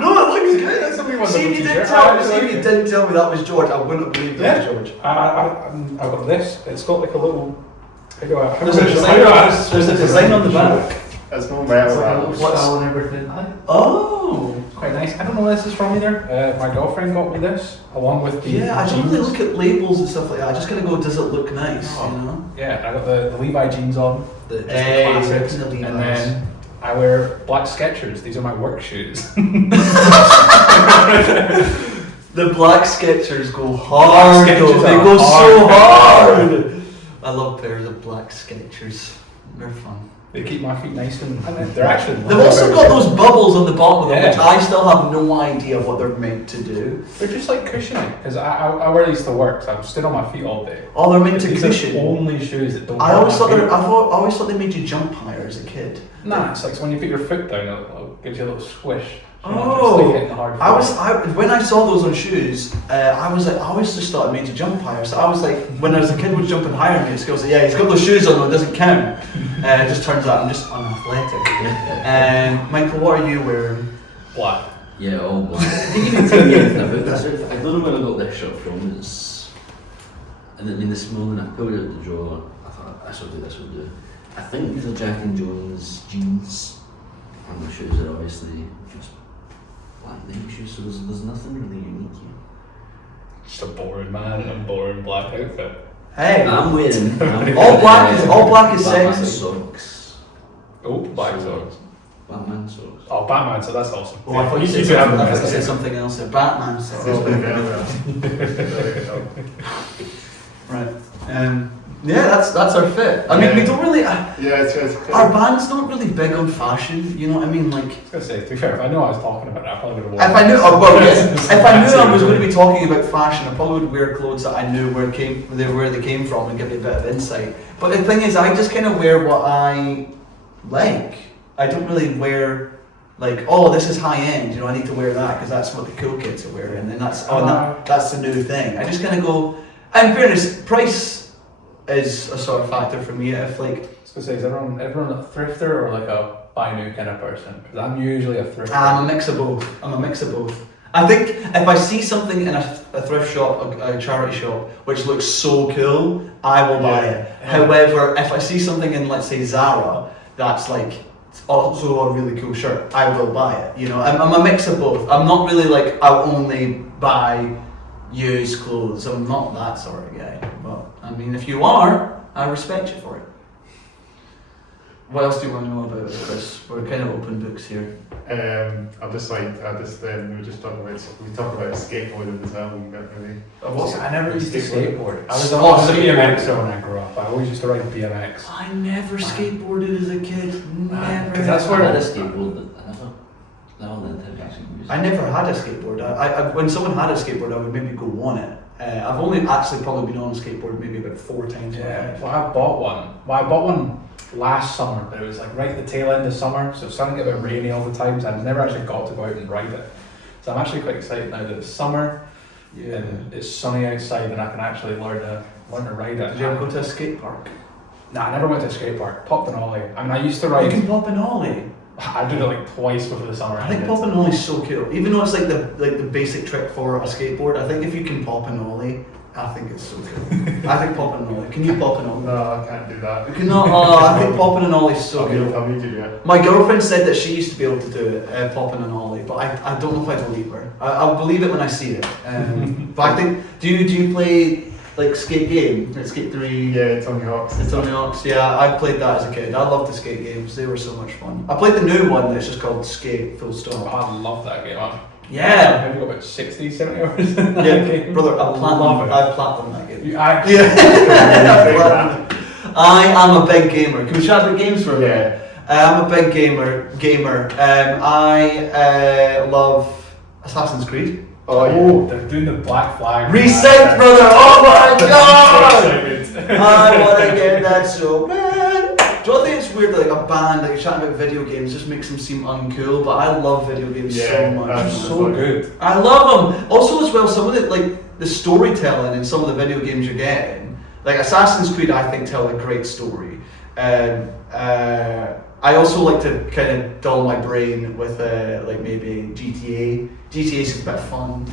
No, it looks good. Somebody See, if you didn't tell me that was George, I wouldn't believe that was George. I've got this. It's got like a little. There's a design on the back. There's no metal. And everything. Oh, quite nice. I don't know where this is from either. My girlfriend got me this along with the. Yeah, I don't jeans. really look at labels and stuff like that. I just kind of go, does it look nice? Oh. You know. Yeah, I got the Levi jeans on. The classics. The Levi's. And then I wear black Skechers. These are my work shoes. The black Skechers go hard. They go hard. so hard. I love pairs of black Skechers. They're fun. They keep my feet nice and they're actually. They've also got those bubbles on the bottom of them, Yeah. which I still have no idea what they're meant to do. They're just like cushioning because I wear these to work, so I'm stood on my feet all day. Oh, they're meant to These cushion. are the only shoes that don't. I always thought they made you jump higher as a kid. Nah, it's like when you put your foot down, it gives you a little swish. Oh, It's like hitting the hard when I saw those on shoes, I was like, I always just thought it made you jump higher. So I was like, when I was a kid, was jumping higher than me, it's like, yeah, he's got those shoes on, though, it doesn't count. It just turns out I'm just unathletic. Michael, what are you wearing? Black. Yeah, all black. I didn't even tell you anything about this outfit. I don't know where I got this shirt from. And I mean, this morning I pulled it out the drawer. I thought, this will do. I think these are Jack and Jones jeans. And the shoes are obviously just black Nike shoes, so there's nothing really unique here. Just a boring man in a boring black outfit. Hey, I'm wearing all black is Batman sexy. socks. Oh, black socks. Batman socks. Oh, Batman, so that's awesome. Oh, I thought you said something else. Batman socks. Right. Yeah, that's our fit. I mean, we don't really. It's Our band's not really big on fashion. You know what I mean? Like, I was gonna say, to be fair, if I knew I was talking about it, I probably would have if I knew, if I knew I was going to be talking about fashion, I probably would wear clothes that I knew where they came from and give you a bit of insight. But the thing is, I just kind of wear what I like. I don't really wear like, oh, this is high end. You know, I need to wear that because that's what the cool kids are wearing, and that's that's the new thing. I just kind of go. In fairness, price is a sort of factor for me. If like, I was gonna say, is everyone a thrifter or like a buy new kind of person? Because I'm usually a thrifter. I'm a mix of both. I think if I see something in a thrift shop, a charity shop, which looks so cool, I will buy it. However, if I see something in, let's say, Zara, that's like also a really cool shirt, I will buy it. You know, I'm a mix of both. I'm not really like, I'll only buy used clothes. I'm not that sort of guy. But I mean, if you are, I respect you for it. What else do you want to know about it, Chris? We're kind of open books here. we were just talking about skateboarding as well. I never used to skateboard. I was Oh, always a skateboard. BMXer when I grew up. I always used to ride BMX. I never skateboarded as a kid. Never. Because that's where I had a skateboard, but I never learned how to actually use it. I never had a skateboard. I when someone had a skateboard, I would maybe go on it. I've only actually probably been on a skateboard maybe about 4 times. Yeah, well, I bought one. Well, I bought one last summer, but it was like right at the tail end of summer, so it's starting to get a bit rainy all the time, so I've never actually got to go out and ride it. So I'm actually quite excited now that it's summer and it's sunny outside and I can actually learn to ride it. Did you ever go to a skate park? Nah, I never went to a skate park. Popped an ollie. I mean, I used to ride. You can pop an ollie. I did it like twice before the summer I think ended. pop an ollie is so cool. Even though it's like the basic trick for a skateboard, I think if you can pop an ollie, I think it's so cool. I think popping an ollie. Can you pop an ollie? No, I can't do that. You cannot. Oh, I think popping an ollie is so cool. I'll need you to do it. My girlfriend said that she used to be able to do it, popping an ollie, but I don't know if I believe her. I'll believe it when I see it. But I think, do you play like skate game? Like Skate 3? Yeah, Tony Hawk's. It's Tony Hawk's. Yeah, I played that as a kid. I loved the skate games. They were so much fun. I played the new one that's just called Skate Full Oh, Stop. I love that game. Yeah. I've got about 60, 70 hours in that Yeah, game. brother, I love it. I've platinumed that game. You actually Yeah. I am a big gamer. Can we chat about games for a minute? Yeah. I'm a big gamer. I love Assassin's Creed. Oh, yeah. they're doing the Black Flag. Reset, brother! Oh my So god! excited. I wanna get that so bad. Do you know, I think it's weird that like a band, like chatting about video games, just makes them seem uncool, but I love video games so much. They're that's so good. I love them. Also, as well, some of the storytelling in some of the video games you're getting, like Assassin's Creed, I think tell a great story. I also like to kind of dull my brain with like maybe GTA. GTA is just a bit of fun.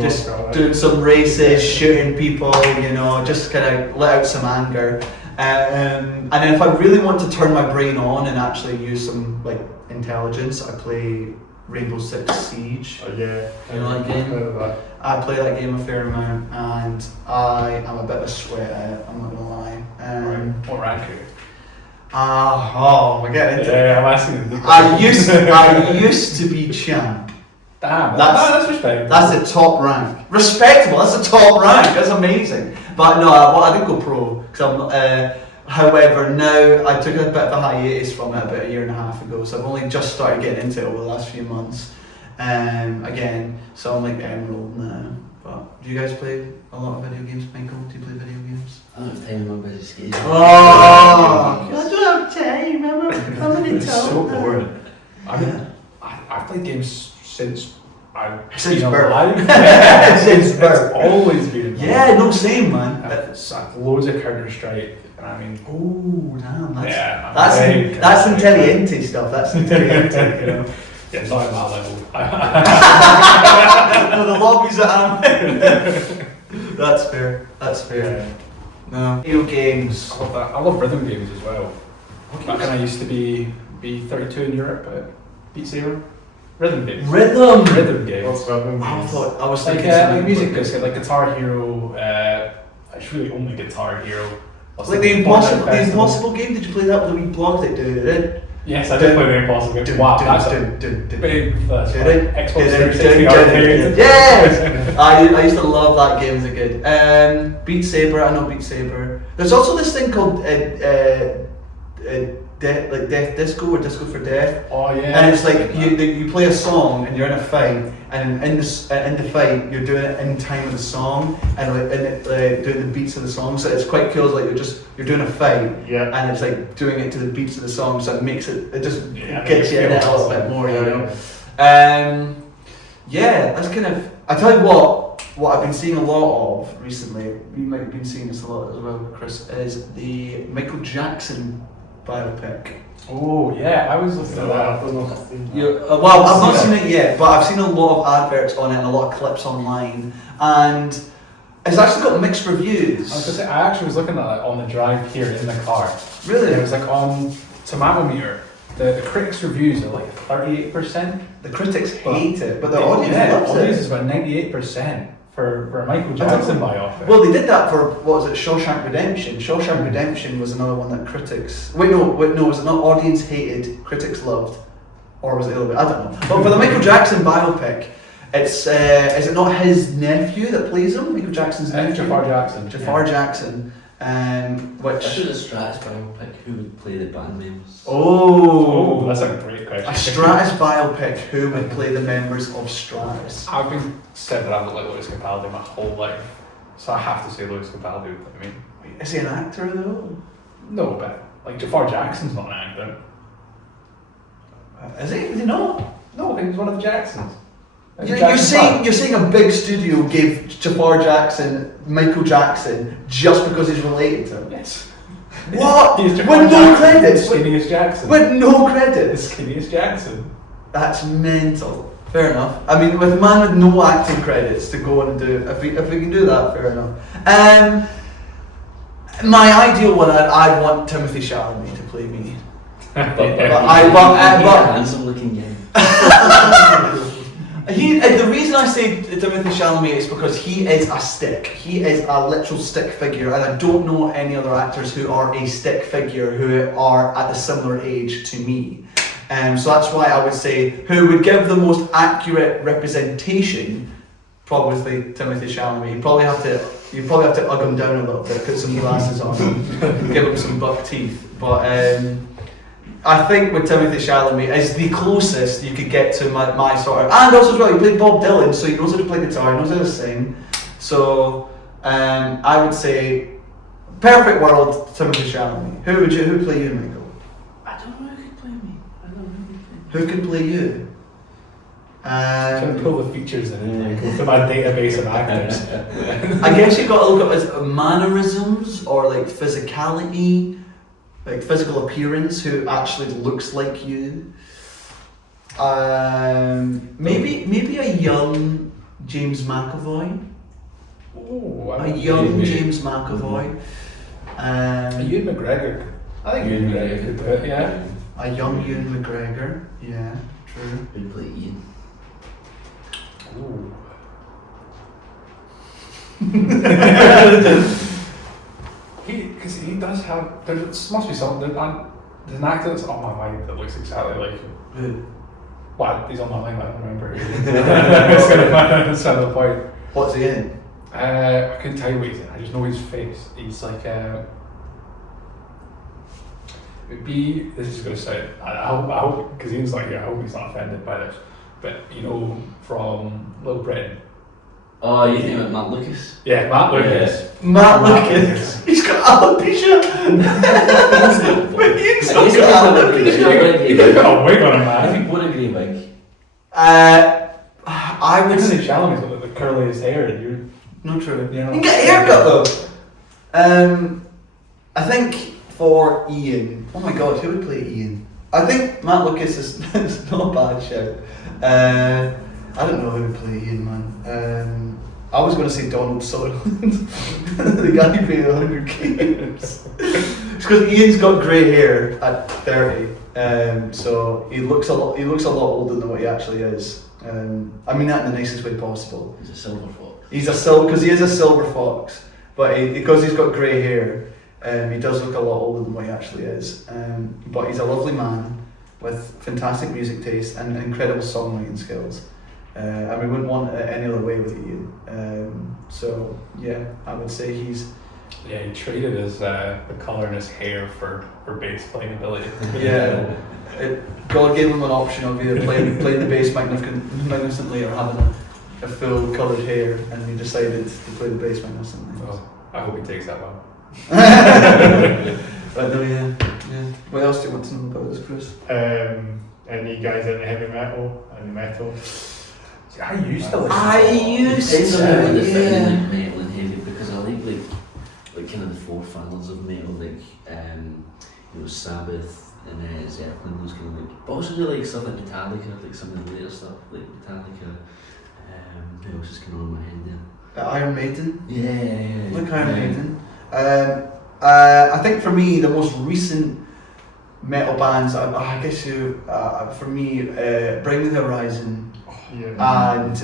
Just doing some races, shooting people, just kind of let out some anger. And then if I really want to turn my brain on and actually use some like intelligence, I play Rainbow Six Siege. Oh yeah. You know that game? I play that game a fair amount, and I am a bit of a sweat at it, I'm not gonna lie. What rank are you? We're getting into it. Yeah, I'm asking. I used to be champ. Damn, That's respectable. That's the top rank. Respectable. That's the top rank. That's amazing. But no, I didn't go pro because I'm not. However, now I took a bit of a hiatus from it about 1.5 years ago, so I've only just started getting into it over the last few months. Again, so I'm like Emerald now. But do you guys play a lot of video games, Michael? Do you play video games? I don't have time in my busy schedule. Oh, I don't have time. I'm an It's so adult. boring. I've played games since I've Since been birth. alive. Since birth. It's always been. Yeah, no, same man. It's like loads of Counter-Strike. And I mean, Oh, damn, yeah, that's intelligente stuff. That's intelligente. You know, yeah, it's not at that level. No, the lobbies that I'm in. That's fair. That's fair. Yeah. No. Video games. I love that. I love rhythm games as well. Back when I used to be 32 in Europe at Beat Saber. Rhythm games. Rhythm games. What's rhythm I games? thought I was Like, thinking like music discs, like Guitar Hero. It's really only Guitar Hero. like the Impossible game. Did you play that with the wee block that did it? Yes, I did play the Impossible game. Wow, that's a big first Did one. it? Xbox 360 arcade. Yes! I used to love that game as a kid. Beat Saber, I know Beat Saber. There's also this thing called Death Disco or Disco for Death. Oh yeah. And it's like you play a song and you're in a fight, and in the fight you're doing it in time of the song and doing the beats of the song. So it's quite cool. It's like you're doing a fight, and it's like doing it to the beats of the song. So it makes it just gets you in it a little bit more, you know. Yeah, that's kind of. I tell you what I've been seeing a lot of recently. You might have been seeing this a lot as well, Chris. Is the Michael Jackson biopic. Oh yeah, I was listening to that. Well, I've not seen it yet, but I've seen a lot of adverts on it and a lot of clips online, and it's actually got mixed reviews. I was gonna say, I actually was looking at it on the drive here in the car. Really? It was like on Tomato Meter. The critics' reviews are like 38%. The critics hate it, but the audience loves the audience it. is about 98% for a Michael Jackson biopic. Well, they did that for, what was it, Shawshank Redemption. Shawshank Redemption was another one that critics... Wait, no, was it not audience hated, critics loved? Or was it a little bit? I don't know. But for the Michael Jackson biopic, it's, is it not his nephew that plays him? Michael Jackson's nephew? Jafar Jackson. Jafar Jackson. Which... I should have Stratus biopic. Who would play the band members? Oh, that's a great question. A Stratus biopic. Who would play the members of Stratus? I've been said that I look like Lewis Capaldi my whole life, so I have to say Lewis Capaldi. I mean, Is he an actor though? no, but like Jafar Jackson's not an actor. Is he? Is he not? No, he was one of the Jacksons. You're saying a big studio gave Jafar Jackson Michael Jackson just because he's related to him? Yes. What? He's With Jafar no Jackson, credits? the skinniest Jackson. With no The credits? skinniest Jackson. That's mental. Fair enough. I mean, with a man with no acting credits to go on and do, if we can do that, fair enough. My ideal one, I'd want Timothy Chalamet to play me. But handsome looking guy. The reason I say Timothy Chalamet is because he is a stick. He is a literal stick figure, and I don't know any other actors who are a stick figure who are at a similar age to me. So that's why I would say who would give the most accurate representation. Probably Timothy Chalamet. You probably have to ugg him down a little bit, put some glasses on, give him some buck teeth. But I think with Timothy Chalamet is the closest you could get to my sort of, and also as well he played Bob Dylan, so he knows how to play guitar, he knows how to sing. So I would say perfect world, Timothy Chalamet. Who would play you, Michael? I don't know who could play me. Who could play you? Trying to pull the features in, go to my database of actors. I guess you've got to look at his mannerisms or like physicality, like physical appearance, who actually looks like you. Maybe a young James McAvoy. Oh, A young James McAvoy. Ewan McGregor. I think Ewan McGregor could do it, yeah. A young Ewan McGregor. Yeah, true. Who'd play Ian? Ooh. Because he does have. There must be something. There's an actor that's on my mind that looks exactly like him. Who? Well, he's on my mind, but I don't remember who. It's going to find out some point. What's he in? I couldn't tell you what he's in. I just know his face. He's like. It'd be. This is going to sound. I hope, because Ian's like, I hope he's not offended by this. But you know, from Little Britain. Oh, you think about Matt Lucas? Yeah, Matt Lucas. Matt Lucas. He's got alopecia. But he's I guess got he's alopecia. He could put a wig on him, I man. think what a grey wig. I would Timothy say Chalamet's got the curliest hair, and you're. no true. You know, You can get a haircut though. I think for Ian, oh my god, who would play Ian? I think Matt Lucas is not a bad shout. I don't know who would play Ian, man. I was going to say Donald Sutherland, the guy who played 100 Games. It's because Ian's got grey hair at 30, so he looks a lot older than what he actually is. I mean that in the nicest way possible. He's a silver fox. Because he is a silver fox, but because he's got grey hair, he does look a lot older than what he actually is. But he's a lovely man with fantastic music taste and incredible songwriting skills. And we wouldn't want it any other way with Ian. So yeah, I would say he's. Yeah, he traded his the colour in his hair for bass playing ability. Yeah, God gave him an option of either playing the bass magnificently or having a full coloured hair, and he decided to play the bass magnificently. Well, I hope he takes that one. But no, yeah. What else do you want to know about this, Chris? Any guys into heavy metal and metal? I used to listen. Depends on how they fit in yeah. like metal and heavy, because I like kind of the forefathers of metal, like Sabbath and Zeppelin, those kind of like. But also do like stuff like Metallica, like some of the later stuff, like Metallica. Who else is kind of on my head there? Iron Maiden. Yeah. Like Iron Maiden. I think for me the most recent metal bands, I guess for me, Bring Me the Horizon. Yeah. And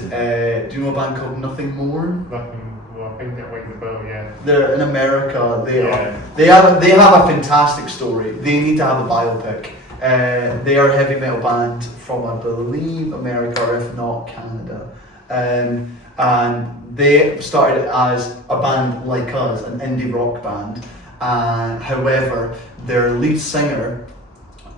do you know a band called Nothing More? Nothing. Well, I think that rings a bell. Yeah. They're in America. They Yeah. have a fantastic story. They need to have a biopic. They are a heavy metal band from, I believe, America, or if not Canada. And they started as a band like us, an indie rock band. However, their lead singer.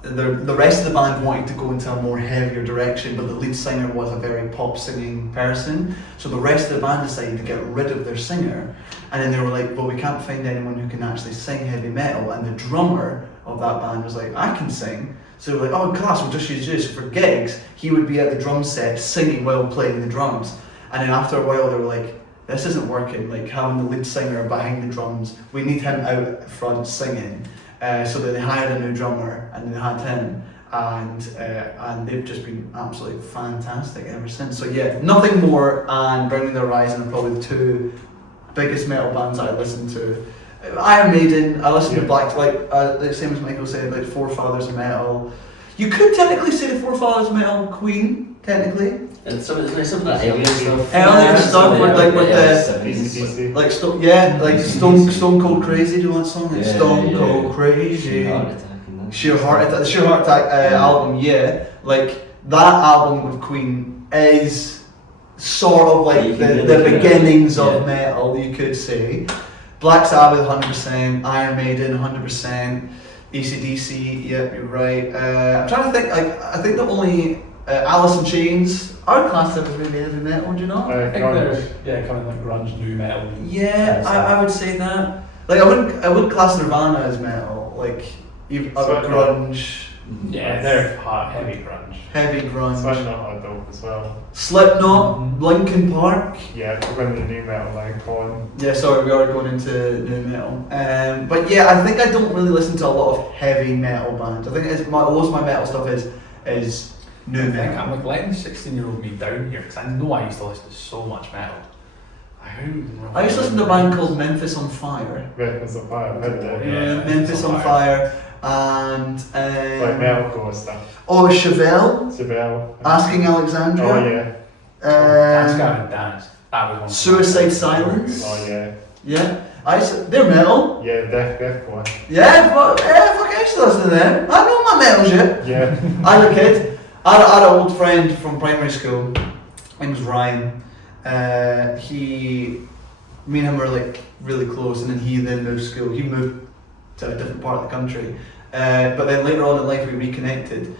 The rest of the band wanted to go into a more heavier direction, but the lead singer was a very pop singing person. So the rest of the band decided to get rid of their singer, and then they were like, well, we can't find anyone who can actually sing heavy metal. And the drummer of that band was like, I can sing. So they were like, oh class, we'll just use you. So for gigs, he would be at the drum set singing while playing the drums. And then after a while they were like, this isn't working, like having the lead singer behind the drums, we need him out front singing. So then they hired a new drummer, and they had him, and they've just been absolutely fantastic ever since. So yeah, Nothing More and Bring Me the Horizon are probably the two biggest metal bands I listen to. Iron Maiden, I listen to Black, like same as Michael said, like Forefathers of Metal. You could technically say the Forefathers of Metal, Queen, technically. And some of that earlier stuff. Earlier stuff with AC/DC. like Stone Cold Crazy. Do you want that song? Like Stone Cold Crazy. Sheer Heart Attack. The Sheer Heart Attack album, yeah. Like that album with Queen is sort of like the beginnings of metal, you could say. Black Sabbath, 100%. Iron Maiden, 100%. AC/DC, yep, you're right. I'm trying to think. I think the only Alice in Chains. I would class them as maybe heavy metal. Do you know? I think they're kind of like grunge, new metal. Yeah, I would say that. Like I wouldn't class Nirvana as metal. Like grunge. Yeah, they're heavy grunge. Heavy grunge. Slipknot are dope as well. Slipknot, Linkin Park. Yeah, we're going to the new metal line on. Yeah, sorry, we are going into new metal. But yeah, I think I don't really listen to a lot of heavy metal bands. I think most of my metal stuff is new metal. I'm like letting 16-year-old me down here, because I know I used to listen to so much metal. I used to listen to a band called Memphis on Fire. Memphis on Fire, I've heard that. Yeah, Memphis on Fire. And like metalcore stuff. Oh, Chevelle. Asking Alexandria. Oh yeah. Dance Gavin Dance. That was one. Suicide Silence. Oh yeah. Yeah. They're metal. Yeah, deathcore. Yeah, but fuck, I used to listen to them. I know my metal shit. Yeah. I was a kid. I had an old friend from primary school. His name was Ryan. Me and him were like really close, and then he moved school. He moved to a different part of the country. But then later on in life we reconnected.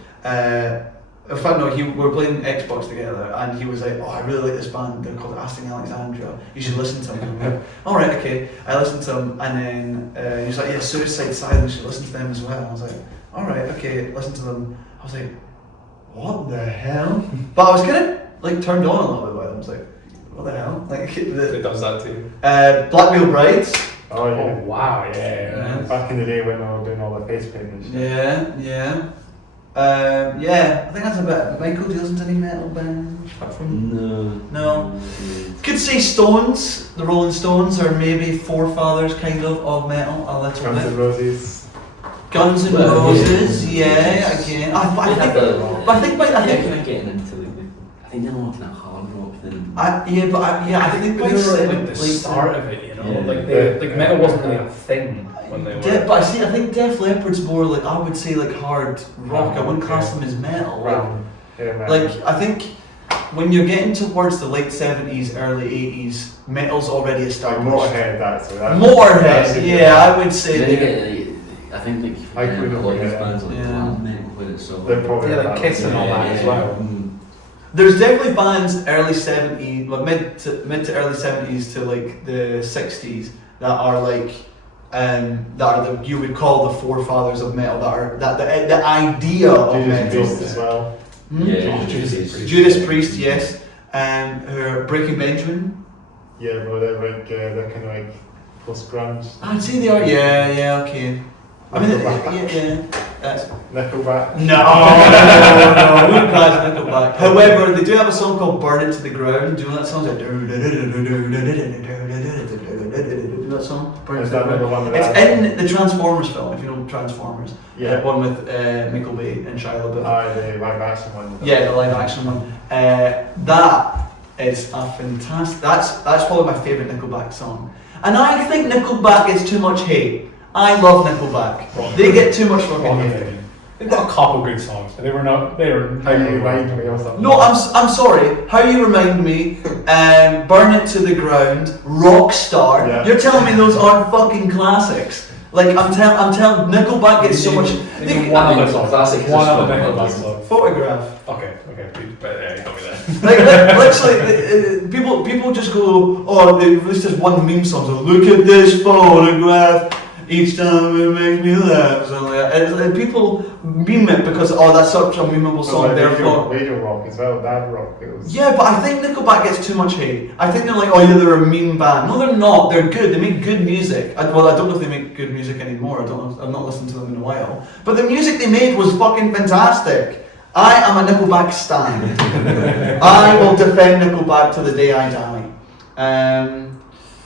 In fact, no, we were playing Xbox together, and he was like, "Oh, I really like this band. They're called Asking Alexandria. You should listen to them." I'm like, "All right, okay." I listened to them, and then he was like, "Yeah, Suicide Silence. You should listen to them as well." I was like, "All right, okay." Listen to them. I was like, "What the hell?" But I was kind of like turned on a little bit by them. I was like, "What the hell?" Like It does that too. Black Veil Brides. Oh Oh yeah. wow, yeah. Back in the day when I was doing all the face painting and shit. Yeah. I think that's a bit. Michael, do you listen to any metal bands apart from? No. Could say Stones, the Rolling Stones, or maybe forefathers kind of metal a little Guns bit. N' Roses. Guns N' Well, Roses, yeah, again. I think kind of getting into I think they're more kind of hard rock than. I think They by were like the start of it, you know. Like metal wasn't really a thing when they were. But I think Def Leppard's more like, I would say, like hard rock. I wouldn't class them as metal. Well, yeah, man. Like I think when you're getting towards the late 70s, early 80s, metal's already like established. Motorhead, that's that's Motorhead, yeah, I would say Then you they. get, I think I a couldn't lot of these forget. bands like Yeah. glam metal with it, so. They're probably Yeah, like that. Kiss and all that as well. There's definitely bands early 70s, well, mid to early 70s to like the 60s that are like that are the, you would call the forefathers of metal, that the idea of Judas metal. Priest as well. Yeah, Judas Priest, yes. Who are Breaking Benjamin. Yeah, but they're like they're kind of like post grunge. I'd say they are. Yeah, okay. I mean, yeah. That's Nickelback. no, we wouldn't class Nickelback. However, they do have a song called "Burn It to the Ground." Do you know that song? Do you know that song? Burn It to Is the that Ground. the one with It's that? in the Transformers film, if you know Transformers. Yeah. The one with Michael Bay and Shia LaBeouf. The live action one. Yeah, the live action one. That is a fantastic. That's probably my favourite Nickelback song. And I think Nickelback is too much hate. I love Nickelback. They get too much fucking Wrong hate. opinion. They've got a couple good songs, but they were not. They were. How you remind me or something. No, I'm sorry. How you remind me? Burn It to the Ground, Rockstar. Yeah. You're telling me those aren't fucking classics? Like I'm telling. Nickelback gets so much. One other song. Classic. One other Nickelback song. Photograph. Okay, please, but yeah, help me there. Like literally, people just go, oh, they released this one meme song. So look at this photograph. Each time it makes me laugh. So like, people meme it because that's such a memeable song. Like Therefore. radio rock as well. Dad rock. It was. Yeah, but I think Nickelback gets too much hate. I think they're like, oh yeah, they're a meme band. No, they're not. They're good. They make good music. I don't know if they make good music anymore. I don't know. I've not listened to them in a while. But the music they made was fucking fantastic. I am a Nickelback stan. I will defend Nickelback to the day I die.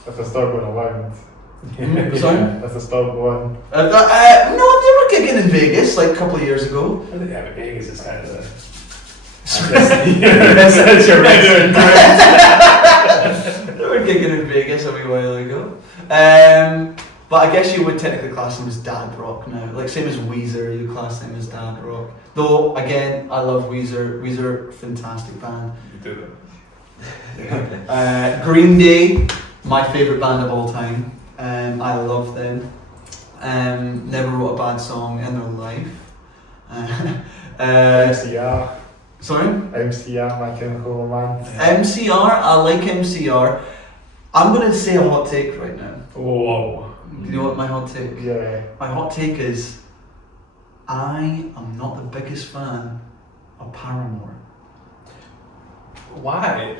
If they're still going around. Sorry? If they're still going. No, they were gigging in Vegas like a couple of years ago. Yeah, but Vegas is kind of the. That's your They were gigging in Vegas a wee while ago. But I guess you would technically class them as dad rock now. Like same as Weezer, you class them as dad rock. Though again, I love Weezer. Weezer, fantastic band. You do Green Day, my favourite band of all time. I love them. Never wrote a bad song in their life. MCR. Sorry? MCR, My Chemical Romance. MCR, I like MCR. I'm going to say a hot take right now. Whoa. You know what my hot take? Yeah. My hot take is I am not the biggest fan of Paramore. Why?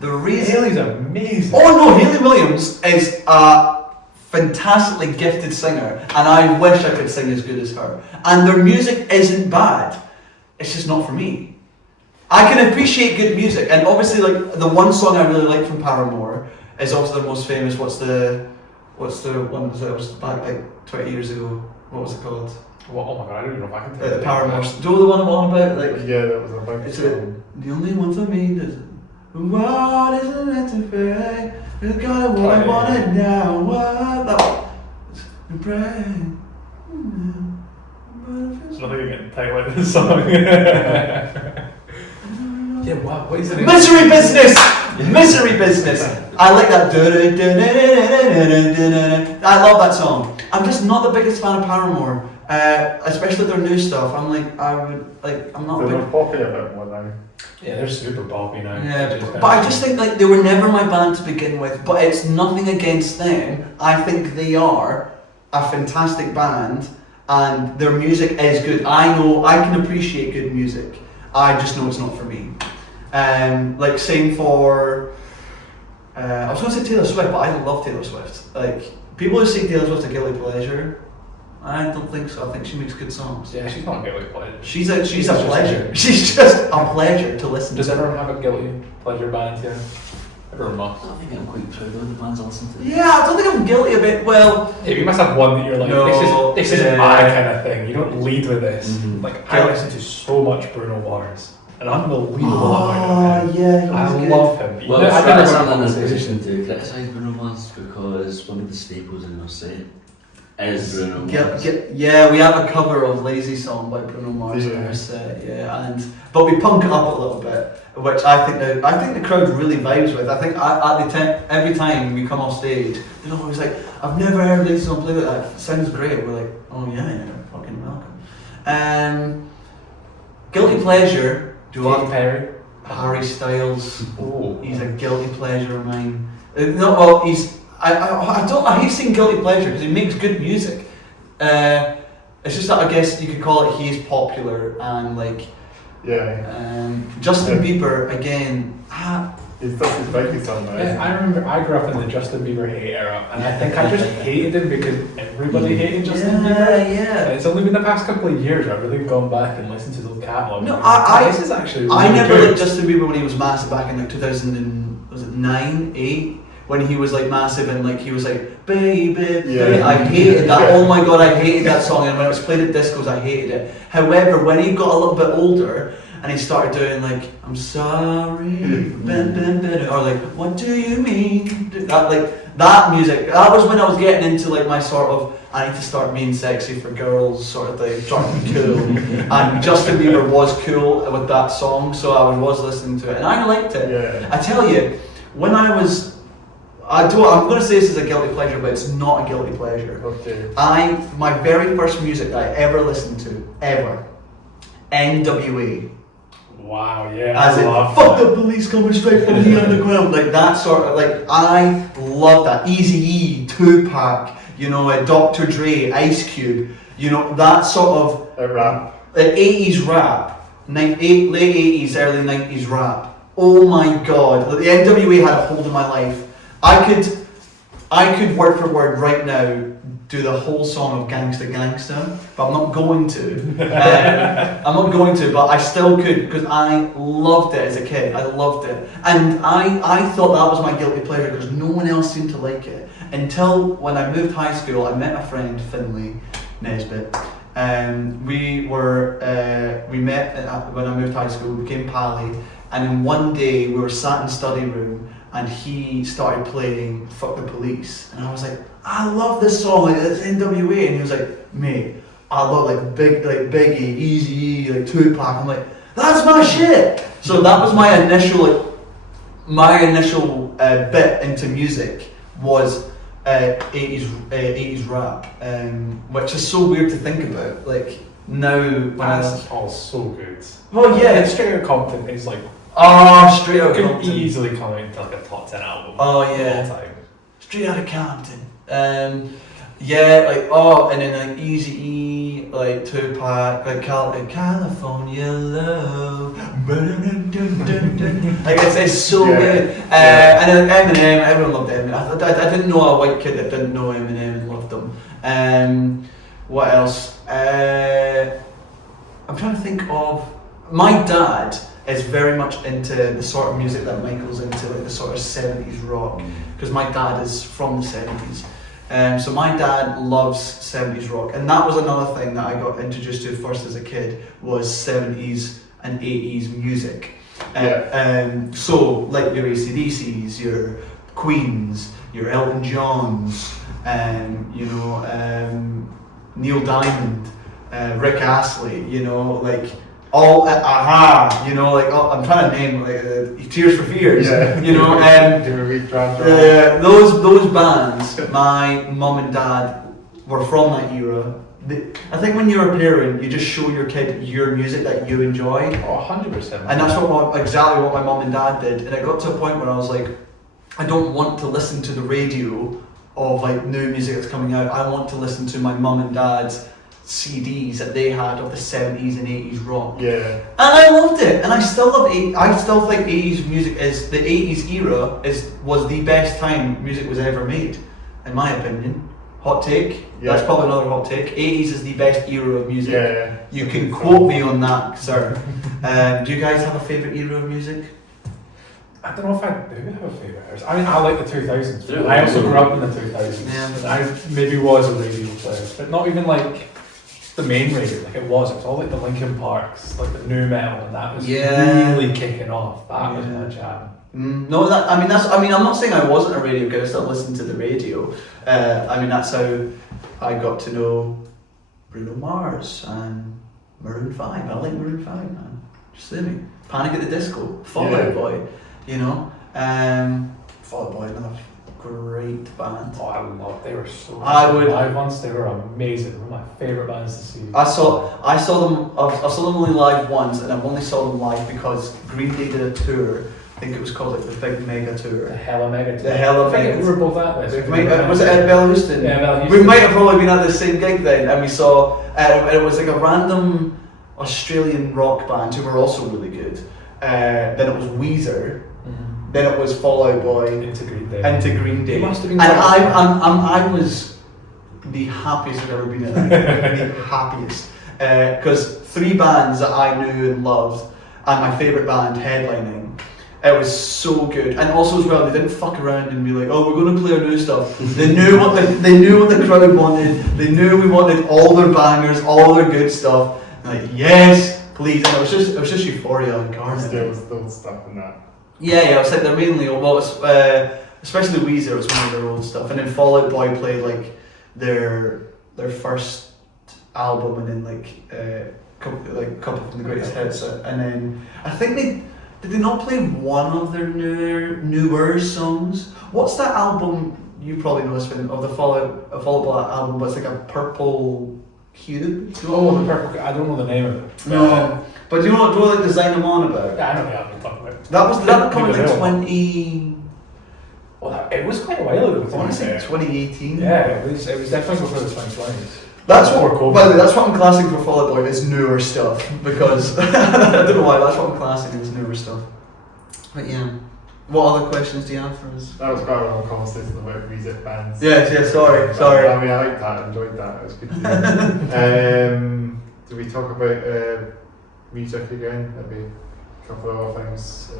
The reason. Haley's amazing. Oh no, Hayley Williams is a fantastically gifted singer, and I wish I could sing as good as her. And their music isn't bad. It's just not for me. I can appreciate good music, and obviously, like the one song I really like from Paramore is also their most famous. What's the one that was back like 20 years ago? What was it called? Well, oh my god, I don't even know if I can tell The Paramore. Do you know the one I'm on about? Like Yeah, that was a big it's song. the only one for me. The world isn't meant to fade. You got what I wanted now. What? That one. Pray. There's nothing you can take like this song. Yeah, wow, what is it? Misery business! Misery business! I like that. I love that song. I'm just not the biggest fan of Paramore. Especially their new stuff. I'm not a They're big. popular a bit more now. Yeah, they're super poppy now. Yeah, but I just think like they were never my band to begin with. But it's nothing against them. I think they are a fantastic band, and their music is good. I know I can appreciate good music. I just know it's not for me. Like same for I was going to say Taylor Swift, but I love Taylor Swift. Like, people who say Taylor Swift's a guilty pleasure, I don't think so. I think she makes good songs. Yeah, she's not a guilty pleasure. She's a pleasure. She's just a pleasure to listen Does to. everyone have a guilty pleasure band here? Everyone must. I think I'm quite proud of the bands I listen to. Yeah, I don't think I'm guilty of it. Well, Yeah, you must have one that you're like, No, this isn't my kind of thing. You don't lead with this. Mhm. Like, I listen to so much Bruno Mars. An unbelievable amount of him. yeah, I he's good. love him. Well, I've I never was got a not in a conversation. position to criticise Bruno Mars because one of the staples in our set is Bruno Mars. Yeah, we have a cover of Lazy Song by Bruno Mars in Yeah. our set, but we punk it up a little bit, which I think the crowd really vibes with. I think every time we come off stage, they're always like, "I've never heard Lazy Song play like that. It sounds great." We're like, "Oh yeah, fucking welcome." Guilty pleasure. Katy Perry. Harry Styles? Oh. He's a guilty pleasure of mine. No, well, he's. I hate saying guilty pleasure because he makes good music. It's just that I guess you could call it he is popular and like. Yeah. Justin Bieber again. He's like something. Yeah, I remember I grew up in the Justin Bieber hate era, and I think I just hated him because everybody hated Justin Bieber. Yeah. And it's only been the past couple of years I've really gone back and listened to those catalogs. No, this is actually really I never good. liked Justin Bieber when he was massive back in like 2009, 8, when he was like massive and like he was like baby. Yeah. I hated that. Oh my god, I hated that song, and when it was played at discos, I hated it. However, when he got a little bit older and he started doing like I'm sorry, or like what do you mean? That music. That was when I was getting into like my sort of I need to start being sexy for girls sort of thing, trying to be cool. And Justin Bieber was cool with that song, so I was listening to it and I liked it. Yeah. I tell you, when I'm going to say this is a guilty pleasure, but it's not a guilty pleasure. Okay. My very first music that I ever listened to, NWA. Wow, yeah. As I in, love fuck that. the police coming straight from the underground. Like that sort of, like, I love that. Eazy-E, Tupac, Dr. Dre, Ice Cube, that sort of Rap. 80s rap, late 80s, early 90s rap. Oh my god, the NWA had a hold of my life. I could word for word right now do the whole song of Gangsta Gangsta, but I'm not going to. But I still could because I loved it as a kid. I loved it, and I thought that was my guilty pleasure because no one else seemed to like it until when I moved high school. I met a friend, Finlay Nesbitt. We met when I moved high school. We became pally, and then one day we were sat in study room. And he started playing Fuck the Police. And I was like, I love this song, like it's NWA. And he was like, mate, I love like Biggie, Eazy-E, like Tupac. I'm like, that's my shit. So that was my initial bit into music was 80s rap, which is so weird to think about. Like now, That's all so good. well, yeah, Straight Outta Compton is like, Straight Outta could Compton. easily come into like a top 10 album. Oh, of yeah. all time. Straight Outta Compton. And then like Eazy-E, like Tupac, like California Love. Like it's so good. And then Eminem, everyone loved Eminem. I didn't know a white kid that didn't know Eminem and loved him. What else? I'm trying to think of. My dad is very much into the sort of music that Michael's into, like the sort of 70s rock, because my dad is from the 70s. So my dad loves 70s rock, and that was another thing that I got introduced to first as a kid, was 70s and 80s music. So like your AC/DCs, your Queens, your Elton Johns, Neil Diamond, Rick Astley, like all I'm trying to name Tears for Fears, those bands. My mum and dad were from that era. I think when you're a parent, you just show your kid your music that you enjoy. Oh, 100%. And that's exactly what my mum and dad did. And it got to a point where I was like, I don't want to listen to the radio of like new music that's coming out. I want to listen to my mum and dad's CDs that they had of the 70s and 80s rock. Yeah. And I loved it, and I still love it. I still think 80s music is the 80s era was the best time music was ever made, in my opinion. Hot take. Yeah. That's probably another hot take. 80s is the best era of music. Yeah. You can quote me on that, sir. Do you guys have a favourite era of music? I don't know if I do have a favourite. I mean, I like the 2000s. Yeah. I also grew up in the 2000s. Yeah. And I maybe was a radio player, but not even like the main radio. Like it was all like the Linkin Parks, like the new metal, and that was really kicking off. That was my jam. No, I'm not saying I wasn't a radio kid. I still listened to the radio. I mean, that's how I got to know Bruno Mars and Maroon 5. I like Maroon 5, man. Just see me. Panic at the Disco, Fall Out Boy, you know. Fall Out Boy, another great band. Oh, I love. They were so. Live once. They were amazing. One of my favourite bands to see. I saw them. I saw them only live once, and I've only saw them live because Green Day did a tour. I think it was called like the Big Mega Tour. The Hella Mega Tour. The Hella Mega. I think we were both at this. Was it at Bell Houston? Yeah, Bell Houston. We might have probably been at the same gig then, and we saw. It was like a random Australian rock band who were also really good. Then it was Weezer. Mm-hmm. Then it was Fall Out Boy. Into Green Day. It must have been. And I was the happiest I've ever been in. The happiest, because 3 bands that I knew and loved, and my favourite band headlining. It was so good, and also as well, they didn't fuck around and be like, "Oh, we're going to play our new stuff." They knew what the crowd wanted. They knew we wanted all their bangers, all their good stuff. And like, yes, please. And it was just euphoria and cars. Still stuck in that. Yeah, it was like they're mainly especially Weezer. It was one of their old stuff, and then Fall Out Boy played like their first album, and then like couple from the greatest hits, and then I think Did they not play one of their newer songs? What's that album? You probably know this one of the Fall Out Boy album, but it's like a purple cube. Oh, the purple. I don't know the name of it. No, but do you know what Design I'm on about? Yeah, I know the album you're talking about. That come in like 20. Well, it was quite a while ago. I want to say 2018. Yeah, it was definitely before the 2020s. That's what I'm classing for Fall Out Boy is newer stuff, because I don't know why, that's what I'm classing as newer stuff. But yeah. What other questions do you have for us? That was quite a long conversation about music bands. Yeah, sorry. I mean, I liked that, enjoyed that, it was good to hear. Do we talk about music again? Maybe a couple of other things,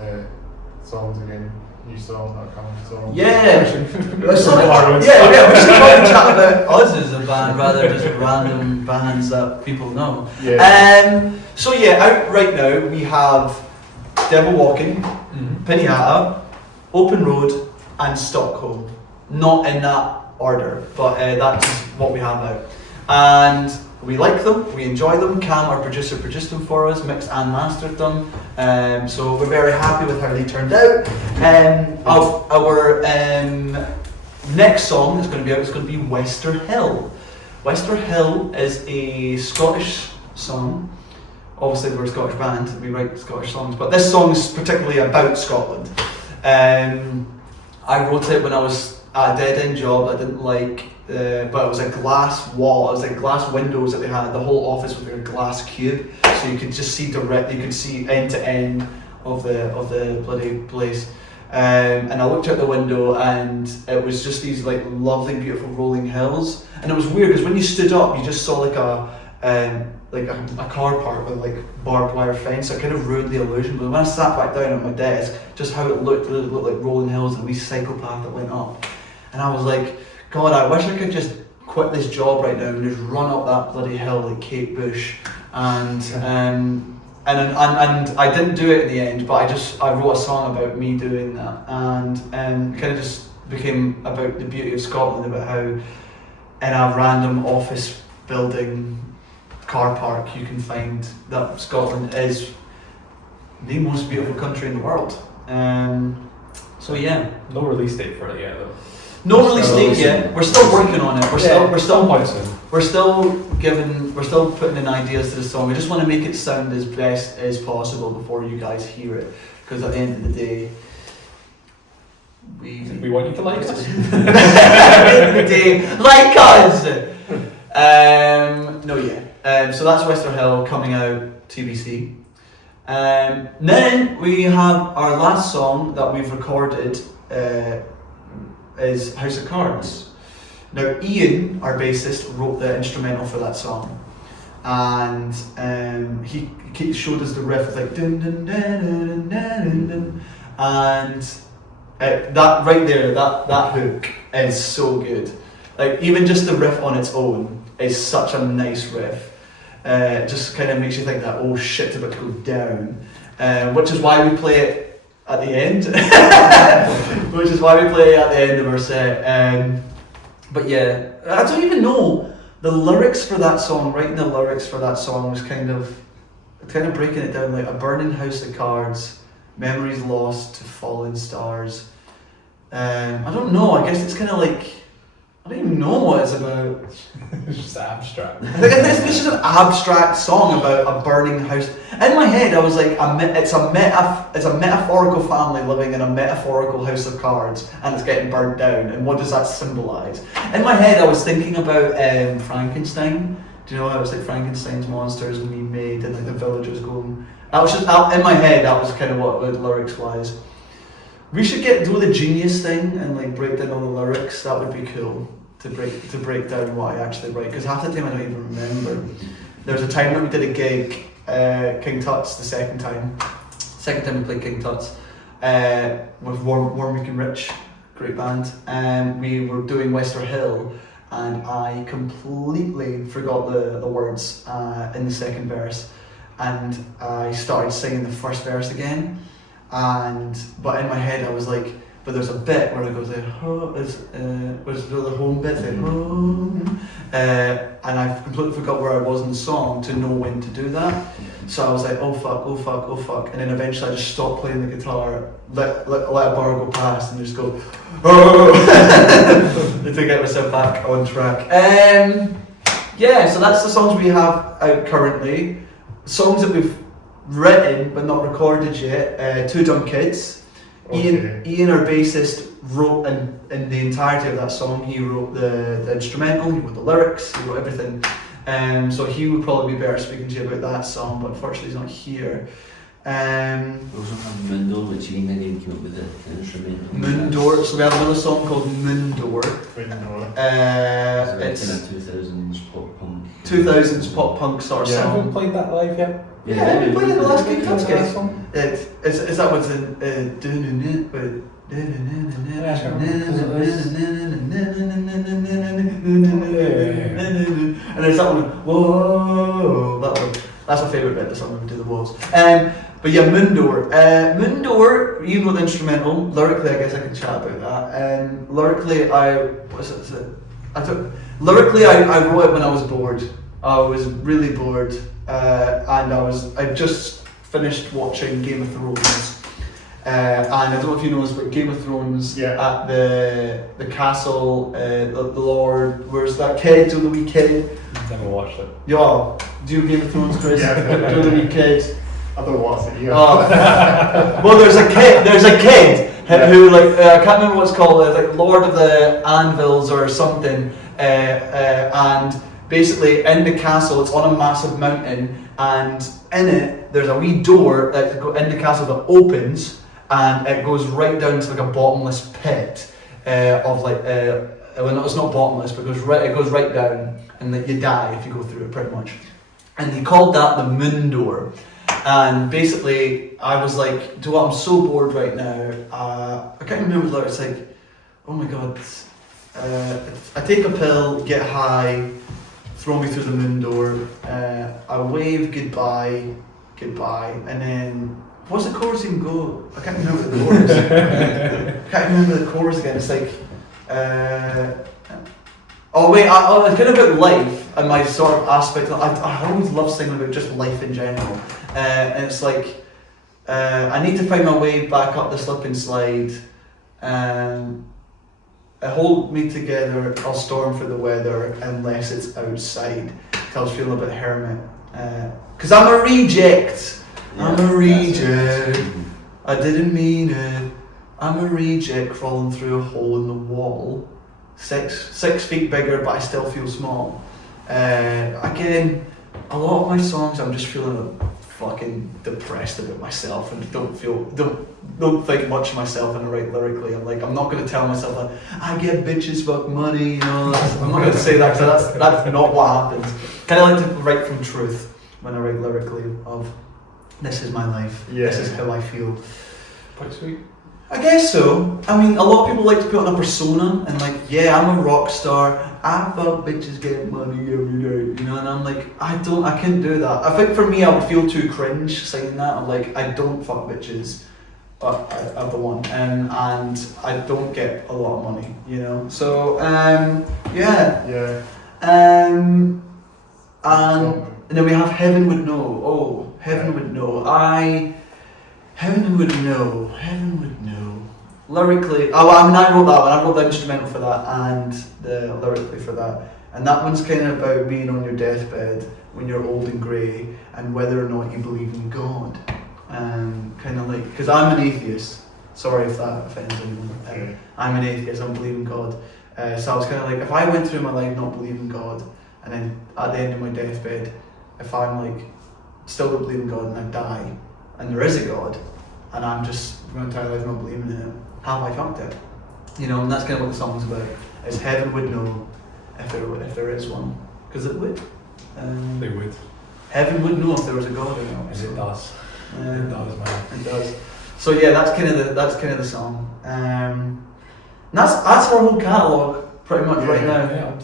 songs again, new songs, upcoming songs. Yeah! We should probably chat about us as a band rather than just random bands that people know. Yeah. So yeah, out right now we have Devil Walking, Pinata, Open Road and Stockholm. Not in that order, but that's what we have out. And we like them, we enjoy them. Cam, our producer, produced them for us, mixed and mastered them. So we're very happy with how they turned out. Our next song that's going to be out is going to be Wester Hill. Wester Hill is a Scottish song. Obviously we're a Scottish band, we write Scottish songs, but this song is particularly about Scotland. I wrote it when I was at a dead-end job I didn't like, but it was a glass wall, it was like glass windows that they had, the whole office was like a glass cube, so you could just see directly, you could see end to end of the bloody place. And I looked out the window and it was just these like lovely beautiful rolling hills, and it was weird because when you stood up you just saw like a car park with like barbed wire fence, so it kind of ruined the illusion. But when I sat back down at my desk, just how it looked like rolling hills and a wee cycle path that went up, and I was like, God, I wish I could just quit this job right now and just run up that bloody hill like Kate Bush. And I didn't do it in the end, but I wrote a song about me doing that, and kind of just became about the beauty of Scotland, about how in a random office building car park you can find that Scotland is the most beautiful country in the world. So yeah. No release date for it yet though. No release date yet. We're still working on it. We're still putting in ideas to the song. We just want to make it sound as best as possible before you guys hear it, because at the end of the day, we want you to like us. At the end of the day, like us. No, yeah. So that's Wester Hill coming out TBC. Then we have our last song that we've recorded is House of Cards. Now Ian, our bassist, wrote the instrumental for that song, and he showed us the riff. It's like dun dun dun dun dun dun dun, and that right there, that hook is so good. Like even just the riff on its own is such a nice riff. It just kind of makes you think that, oh shit's about to go down, which is why we play it at the end. Which is why we play it at the end of our set. But yeah, I don't even know the lyrics for that song. Writing the lyrics for that song was kind of breaking it down, like a burning house of cards, memories lost to fallen stars. I don't know. I guess it's kind of like, I don't even know what it's about. It's just abstract. I think it's just an abstract song about a burning house. In my head, I was like, it's a metaphorical family living in a metaphorical house of cards, and it's getting burnt down. And what does that symbolise? In my head, I was thinking about Frankenstein. Do you know? It was like Frankenstein's monsters and being made, and like the villagers going. I was just in my head. That was kind of what lyrics wise. We should do the Genius thing and like break down all the lyrics. That would be cool. To break down what I actually write, because half the time I don't even remember. There was a time when we did a gig, King Tut's, the second time we played King Tut's, with Warwick and Rich, great band, and we were doing Wester Hill, and I completely forgot the words in the second verse, and I started singing the first verse again, but in my head I was like, but there's a bit where it goes like, was the home bit, like, home, and I completely forgot where I was in the song to know when to do that. So I was like, oh fuck, and then eventually I just stopped playing the guitar, let a bar go past, and just go, oh, to get myself back on track. Yeah, so that's the songs we have out currently. Songs that we've written but not recorded yet. Two Dumb Kids. Okay. Ian, our bassist, wrote in the entirety of that song. He wrote the instrumental, he wrote the lyrics, he wrote everything. So he would probably be better speaking to you about that song, but unfortunately he's not here. We also have Moondor, which Ian again came up with the instrumental. Moondor, so we have another song called Moondor. It's a 2000s pop punk. 2000s pop punk sort of Have song. we played that live yet? Yeah, we played it the last King Tut's gig. Song? Is that what's in and there's that one, whoa, that one. That's my favourite bit, the song when we do the walls. But yeah, Moondor. Moondor, you know the instrumental. Lyrically, I guess I can chat about that. Lyrically, I wrote it when I was bored. I was really bored, and I just finished watching Game of Thrones. And I don't know if you know this, but Game of Thrones at the castle, the Lord, where's that kid, the wee kid? Never watched it. Yeah, do you Game of Thrones, Chris? Yeah. Do the wee kid? I don't watch it either. Well, there's a kid who like I can't remember what's called, like Lord of the Anvils or something, and basically in the castle it's on a massive mountain, and in it there's a wee door that in the castle that opens, and it goes right down to like a bottomless pit of like well, no, it's not bottomless, but it goes right down, and like you die if you go through it pretty much. And he called that the Moon Door. And basically, I was like, do you know what, I'm so bored right now. I can't remember the lyrics. It's like, oh my god, I take a pill, get high, throw me through the moon door. I wave goodbye, and then what's the chorus even go? I can't remember the chorus. Can't remember the chorus again. It's like, oh wait, it's kind of about life and my sort of aspect. I always love singing about just life in general. And it's like, I need to find my way back up the slip and slide. Hold me together, I'll storm for the weather unless it's outside. I was feeling a bit hermit. Cause I'm a reject. I'm a reject. I didn't mean it. I'm a reject crawling through a hole in the wall. 6 feet bigger, but I still feel small. Again, a lot of my songs I'm just feeling fucking depressed about myself and don't think much of myself when I write lyrically. I'm not going to tell myself that I get bitches fuck money, you know. I'm not going to say that because that's not what happens. Kind of like to write from truth when I write lyrically of this is my life, this is how I feel. Quite sweet. I guess so. I mean, a lot of people like to put on a persona and I'm a rock star. I fuck bitches get money every day, you know, and I'm like, I can't do that. I think for me, I would feel too cringe saying that. I'm like, I don't fuck bitches, but I'm the one, and I don't get a lot of money, you know. So, yeah. And then we have Heaven Would Know. Oh, Heaven Would Know. Heaven Would Know. Lyrically, I wrote that one. I wrote the instrumental for that and the lyrically for that. And that one's kind of about being on your deathbed when you're old and grey and whether or not you believe in God. Kind of like, because I'm an atheist. Sorry if that offends anyone. I'm an atheist. I don't believe in God. So I was kind of like, if I went through my life not believing in God, and then at the end of my deathbed, if I'm like still don't believe in God and I die, and there is a God, and I'm just my entire life not believing in Him, have I fucked it? You know, and that's kind of what the song's about. Is Heaven would know if there is one, because it would. They would. Heaven would know if there was a God or not. And it does. It does, man. It does. So yeah, that's kind of the song. And that's our whole catalogue pretty much right now. Yeah,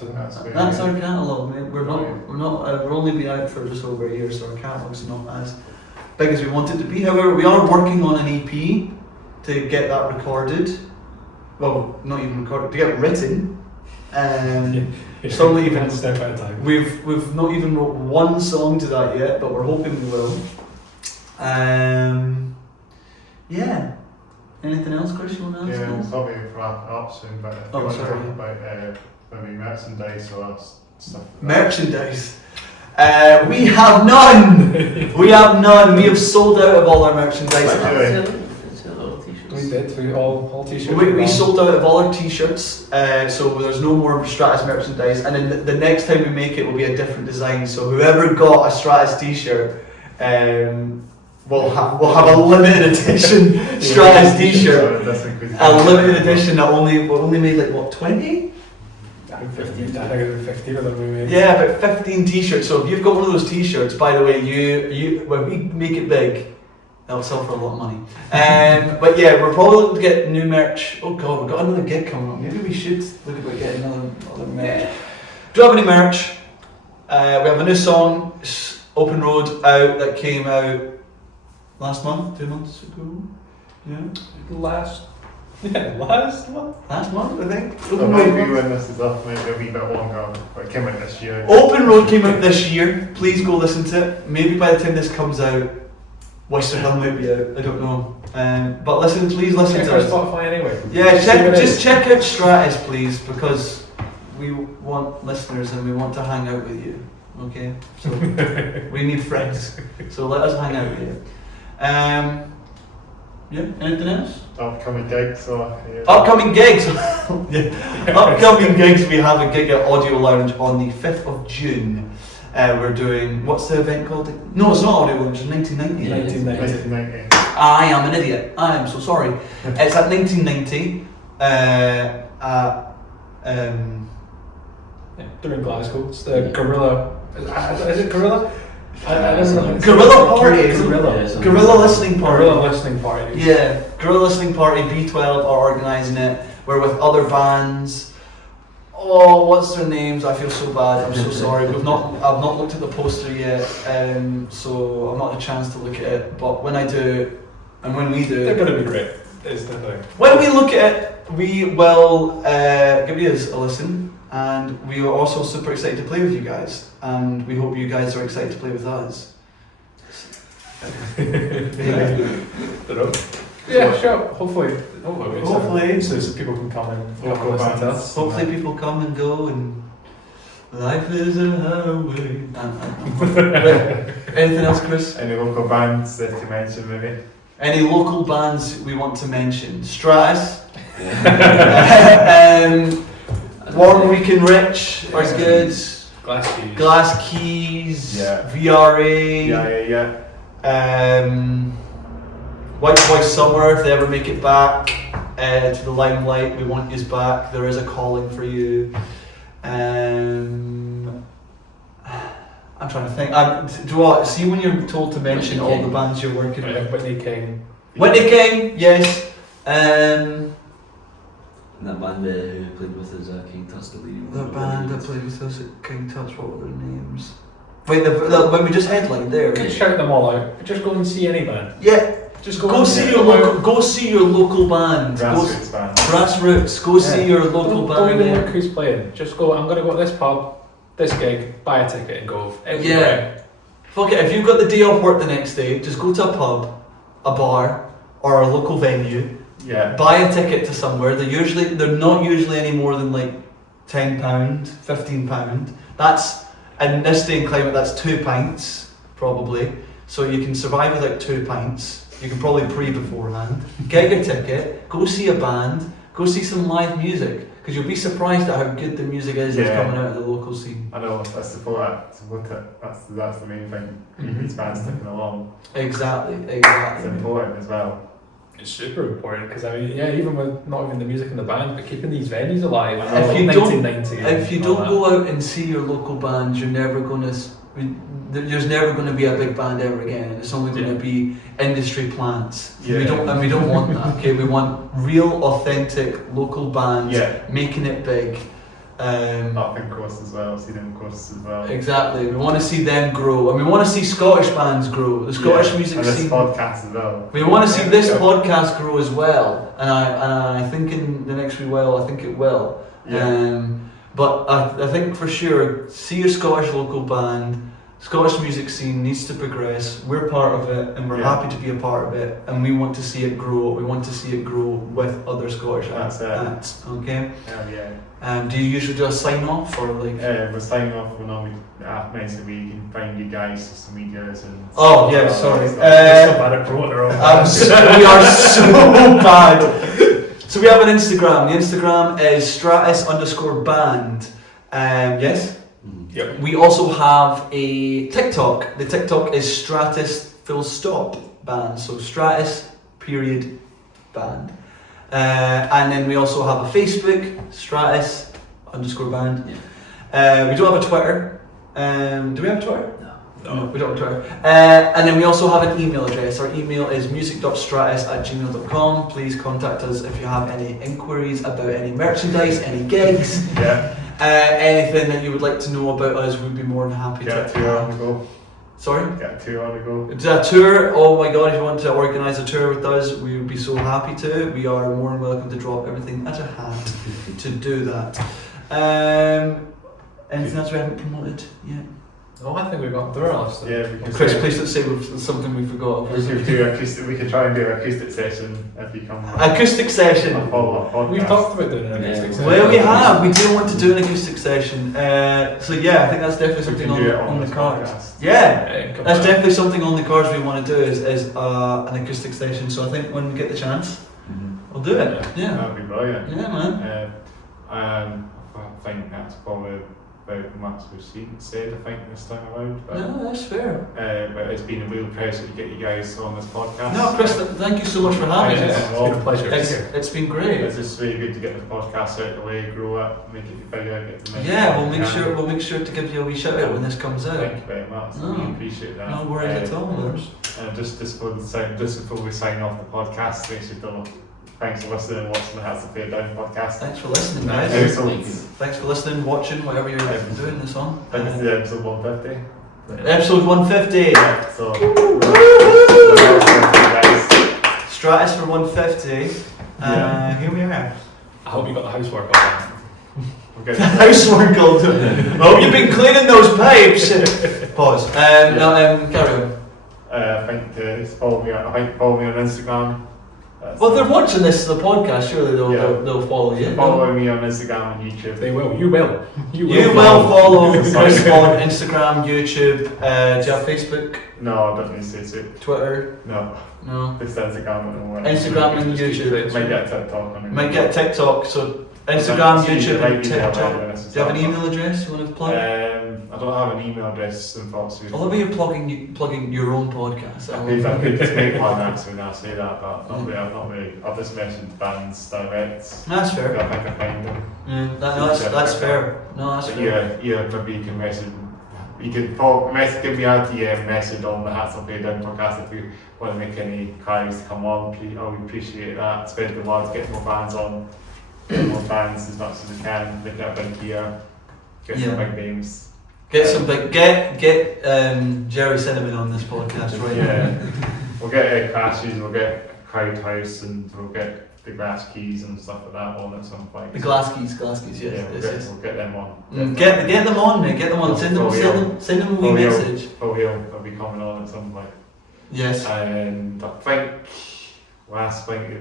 that's our catalogue, mate. We're only been out for just over a year, so our catalogue's not as big as we want it to be. However, we are working on an EP to get that recorded. Well, not even recorded, to get it written. So one step at a time. We've not even wrote one song to that yet, but we're hoping we will. Yeah. Anything else, Chris, you want to ask? Yeah, we'll probably wrap it up soon, but if you want to sorry. talk about maybe merchandise or stuff like that. Merchandise. We have none. We have sold out of all our merchandise. We did. We all t-shirts. We sold out of all our t-shirts, so there's no more Stratus merchandise. And then the next time we make it will be a different design. So whoever got a Stratus t-shirt, we'll have a limited edition Stratus t-shirt. A limited edition that only made like what, 20? I think 15 of them we made. Yeah, about 15 t-shirts. So if you've got one of those t-shirts, by the way, you when we make it big, it'll sell for a lot of money. But yeah, we're probably looking to get new merch. Oh god, we've got another gig coming up. Maybe we should look about getting another merch. Do you have any merch? We have a new song, Open Road, out that came out last month, 2 months ago. Yeah. Last month, I think. So maybe when this is up, maybe a wee bit longer, but it came out this year. Open Road came out this year. Please go listen to it. Maybe by the time this comes out, Western Hill might be out. I don't know. But please listen check to our us. Spotify anyway. Yeah, check out Stratus, please, because we want listeners and we want to hang out with you. Okay, so we need friends. So let us hang out with you. Yeah, anything else? Upcoming gigs or Upcoming gigs! Upcoming gigs, we have a gig at Audio Lounge on the 5th of June. We're doing, what's the event called? No, it's not Audio Lounge, it's 1990. 1990. I am an idiot, I am so sorry. It's at 1990. They're in Glasgow. It's the Gorilla. Is it Gorilla? Gorilla Party. Gorilla Listening Party. Gorilla Listening Party. Yeah, Gorilla Listening Party. B12 are organising it. We're with other bands. Oh, what's their names? I feel so bad. I'm so sorry. I've not looked at the poster yet, so I've not had a chance to look at it. But when I do, and when we do, they're going to be great. Is the thing. When we look at it, we will give you a listen. And we are also super excited to play with you guys, and we hope you guys are excited to play with us. Yeah, sure. Hopefully. So people can come and listen to us. Hopefully people come and go, and life is a highway. Anything else, Chris? Any local bands that you mention, maybe? Any local bands we want to mention? Stratus. Warm Weekend Rich is good. Glass Keys, Yeah. VRA. Yeah. White Boy Summer, if they ever make it back to the limelight, we want you back. There is a calling for you. I'm trying to think. Do you know what? See, when you're told to mention all the bands you're working with. Whitney King. Whitney King, yes. And that band who played with us, King Tut's the lead. The band that played with us at King Tut's, what were their names? Wait, when we just headlined there. You can shout them all out. Just go and see any band. Yeah. Just Go see your local band. Grassroots band. Grassroots. Go see your local Don't band. even look who's playing. Just go. I'm gonna go to this pub, this gig, buy a ticket and go. Yeah. Fuck it. If you've got the day off work the next day, just go to a pub, a bar, or a local venue. Yeah. Buy a ticket to somewhere. They're not usually any more than like £10, £15. That's, in this day and climate, that's 2 pints probably. So you can survive without 2 pints. You can probably pre beforehand. Get your ticket. Go see a band. Go see some live music. Because you'll be surprised at how good the music is that's coming out of the local scene. I know, I support it. That's the main thing. These bands sticking along. Exactly. It's important as well. It's super important because even with not even the music in the band, but keeping these venues alive. If you don't all go out and see your local bands, there's never going to be a big band ever again, and it's only going to be industry plants. Yeah. We don't want that. Okay, we want real, authentic local bands making it big. Up in course as well, see them courses as well. Exactly, we want to see them grow, and we want to see Scottish bands grow. The Scottish music and this scene. podcast as well. We want to see this podcast grow as well, and I think in the next wee while, I think it will. Yeah. But I think for sure, see your Scottish local band. Scottish music scene needs to progress. We're part of it, and we're happy to be a part of it. And we want to see it grow. We want to see it grow with other Scottish acts. Okay. Yeah. Do you usually do a sign off or like? We're signing off. We're normally mentioned we can find you guys social medias and. Oh yeah, sorry. so bad at promoting our own band. We are so bad. So we have an Instagram. The Instagram is Stratus_band. Yes. Yep. We also have a TikTok. The TikTok is Stratus band. So Stratus band. And then we also have a Facebook, Stratus_band. Yeah. We don't have a Twitter. Do we have a Twitter? No. We don't have a Twitter. And then we also have an email address. Our email is music.stratus@gmail.com. Please contact us if you have any inquiries about any merchandise, any gigs. Yeah. Anything that you would like to know about us, we'd be more than happy Get to. a tour on the go. Sorry? Get a tour on the go. A tour, oh my god, if you want to organise a tour with us, we would be so happy to. We are more than welcome to drop everything at a hat to do that. Anything else we haven't promoted yet? No, I think we've gone through our list. Yeah, because Chris, please don't say something we forgot. we could try and do an acoustic session if you come. Acoustic session. A follow-up podcast. We've talked about doing an acoustic session. Well, we have. We do want to do an acoustic session. So yeah, I think that's definitely something on the cards. Podcast. Yeah, that's definitely something on the cards we want to do is an acoustic session. So I think when we get the chance, we'll do it. Yeah. That'd be brilliant. Yeah, man. I think that's probably about the much we've said, I think, this time around. But, No, that's fair. but it's been a real pleasure to get you guys on this podcast. No, Chris, thank you so much for having Yeah. us. It's been a pleasure. It's been great. It's just really good to get the podcast out of the way, grow it, make it bigger, get the message Yeah, out. we'll make sure to give you a wee shout out when this comes out. Thank you very much. No. We appreciate that. No worries at all. Just before we sign off the podcast, thanks for listening and watching the Hats to Play Down podcast. Thanks for listening, guys. Thanks for listening, watching, whatever you're doing this on. Thanks to episode 150. Episode 150. Yeah, so Stratus for 150. Here we are. I hope you got the housework on. okay. Housework all done. Oh, you've been cleaning those pipes. Pause. Carry on. I think follow me on Instagram. Well, they're watching this the podcast. Surely they'll follow you. Follow me on Instagram and YouTube. They will. You will. You will follow Chris on Instagram, YouTube. Do you have Facebook? No, definitely say it. Twitter? No. Just Instagram. Instagram and YouTube. Might get TikTok. Might get TikTok. So Instagram, YouTube, and TikTok. Do you have an email address you want to plug? I don't have an email address in Foxwood. Although you're plugging your own podcast. I could just make one actually when I say that, but not really. I've just mentioned bands direct. That's fair. I think I find them. That's fair. No, that's fair. Yeah, maybe you can message. You can give me a DM message on the Hats Up Down podcast if you want to make any carries to come on. I would appreciate that. Spread the word, get more bands on, get more bands as much as we can. Make it a big year. Get some big names. Get Jerry Cinnamon on this podcast, right? Yeah. We'll get Crashes, we'll get Crowd House, and we'll get the Glass Keys and stuff like that on at some point. The Glass Keys, yes. Yeah, we'll get them on. Get them on, mate. Get them on. Send them a wee message. I'll be coming on at some point. Yes. And I think last week the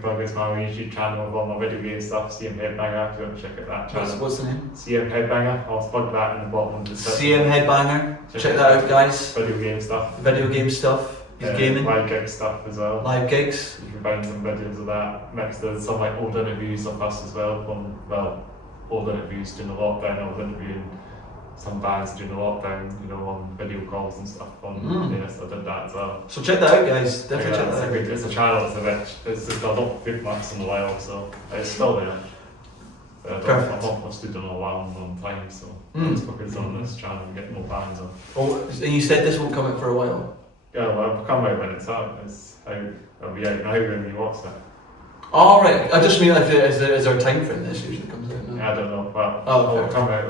progress my YouTube channel with all my video game stuff, CM Headbanger. If you want to check out that channel. What's the name? CM Headbanger. I'll plug that in the bottom of the CM Headbanger. Check that out, guys. Video game stuff. Video game stuff. He's gaming. Live gig stuff as well. Live gigs. You can find some videos of that mixed with some like old interviews of us as well. Old interviews during the lockdown. I was interviewing some bands during the lockdown, on video calls and stuff. So I did that as well. So check that out, guys. Definitely check that out. It's a channel. It's just I've not put much in a while, so it's still there. I've not posted in a long time, so let's focus on this channel and get more bands on. Oh, and you said this won't come out for a while. Yeah, well, it'll come out when it's out. It's how it'll be out now when you watch it. Oh, right. I just mean is there a time frame this usually comes out? No? Yeah, I don't know, but it'll come out.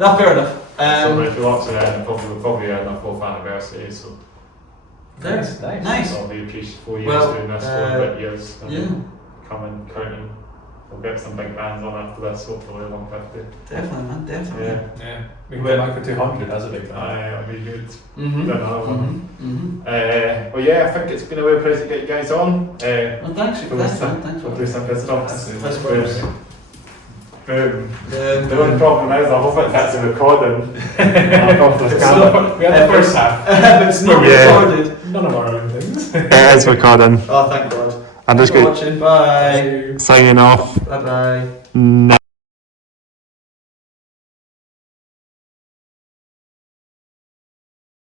No, fair enough. So if you watch it, then probably our 4th anniversary. So nice. Nice. I'll be appreciated 4 years doing this, 4 bit years. And coming, counting. We'll get some big bands on after this, hopefully 150. Definitely, man, definitely. Yeah. We can get back for 200, that's a big band. It'll be good. Well, Well, yeah, I think it's been a real pleasure to get you guys on. thanks for that, man. Thanks for We'll do some good stuff. That's great. The only problem is I hope it gets a recording. We had the first half. It's not recorded. None of our own things. It is recording. Oh, thank God. I'm just Thanks for watching. Bye. signing off Bye bye. now.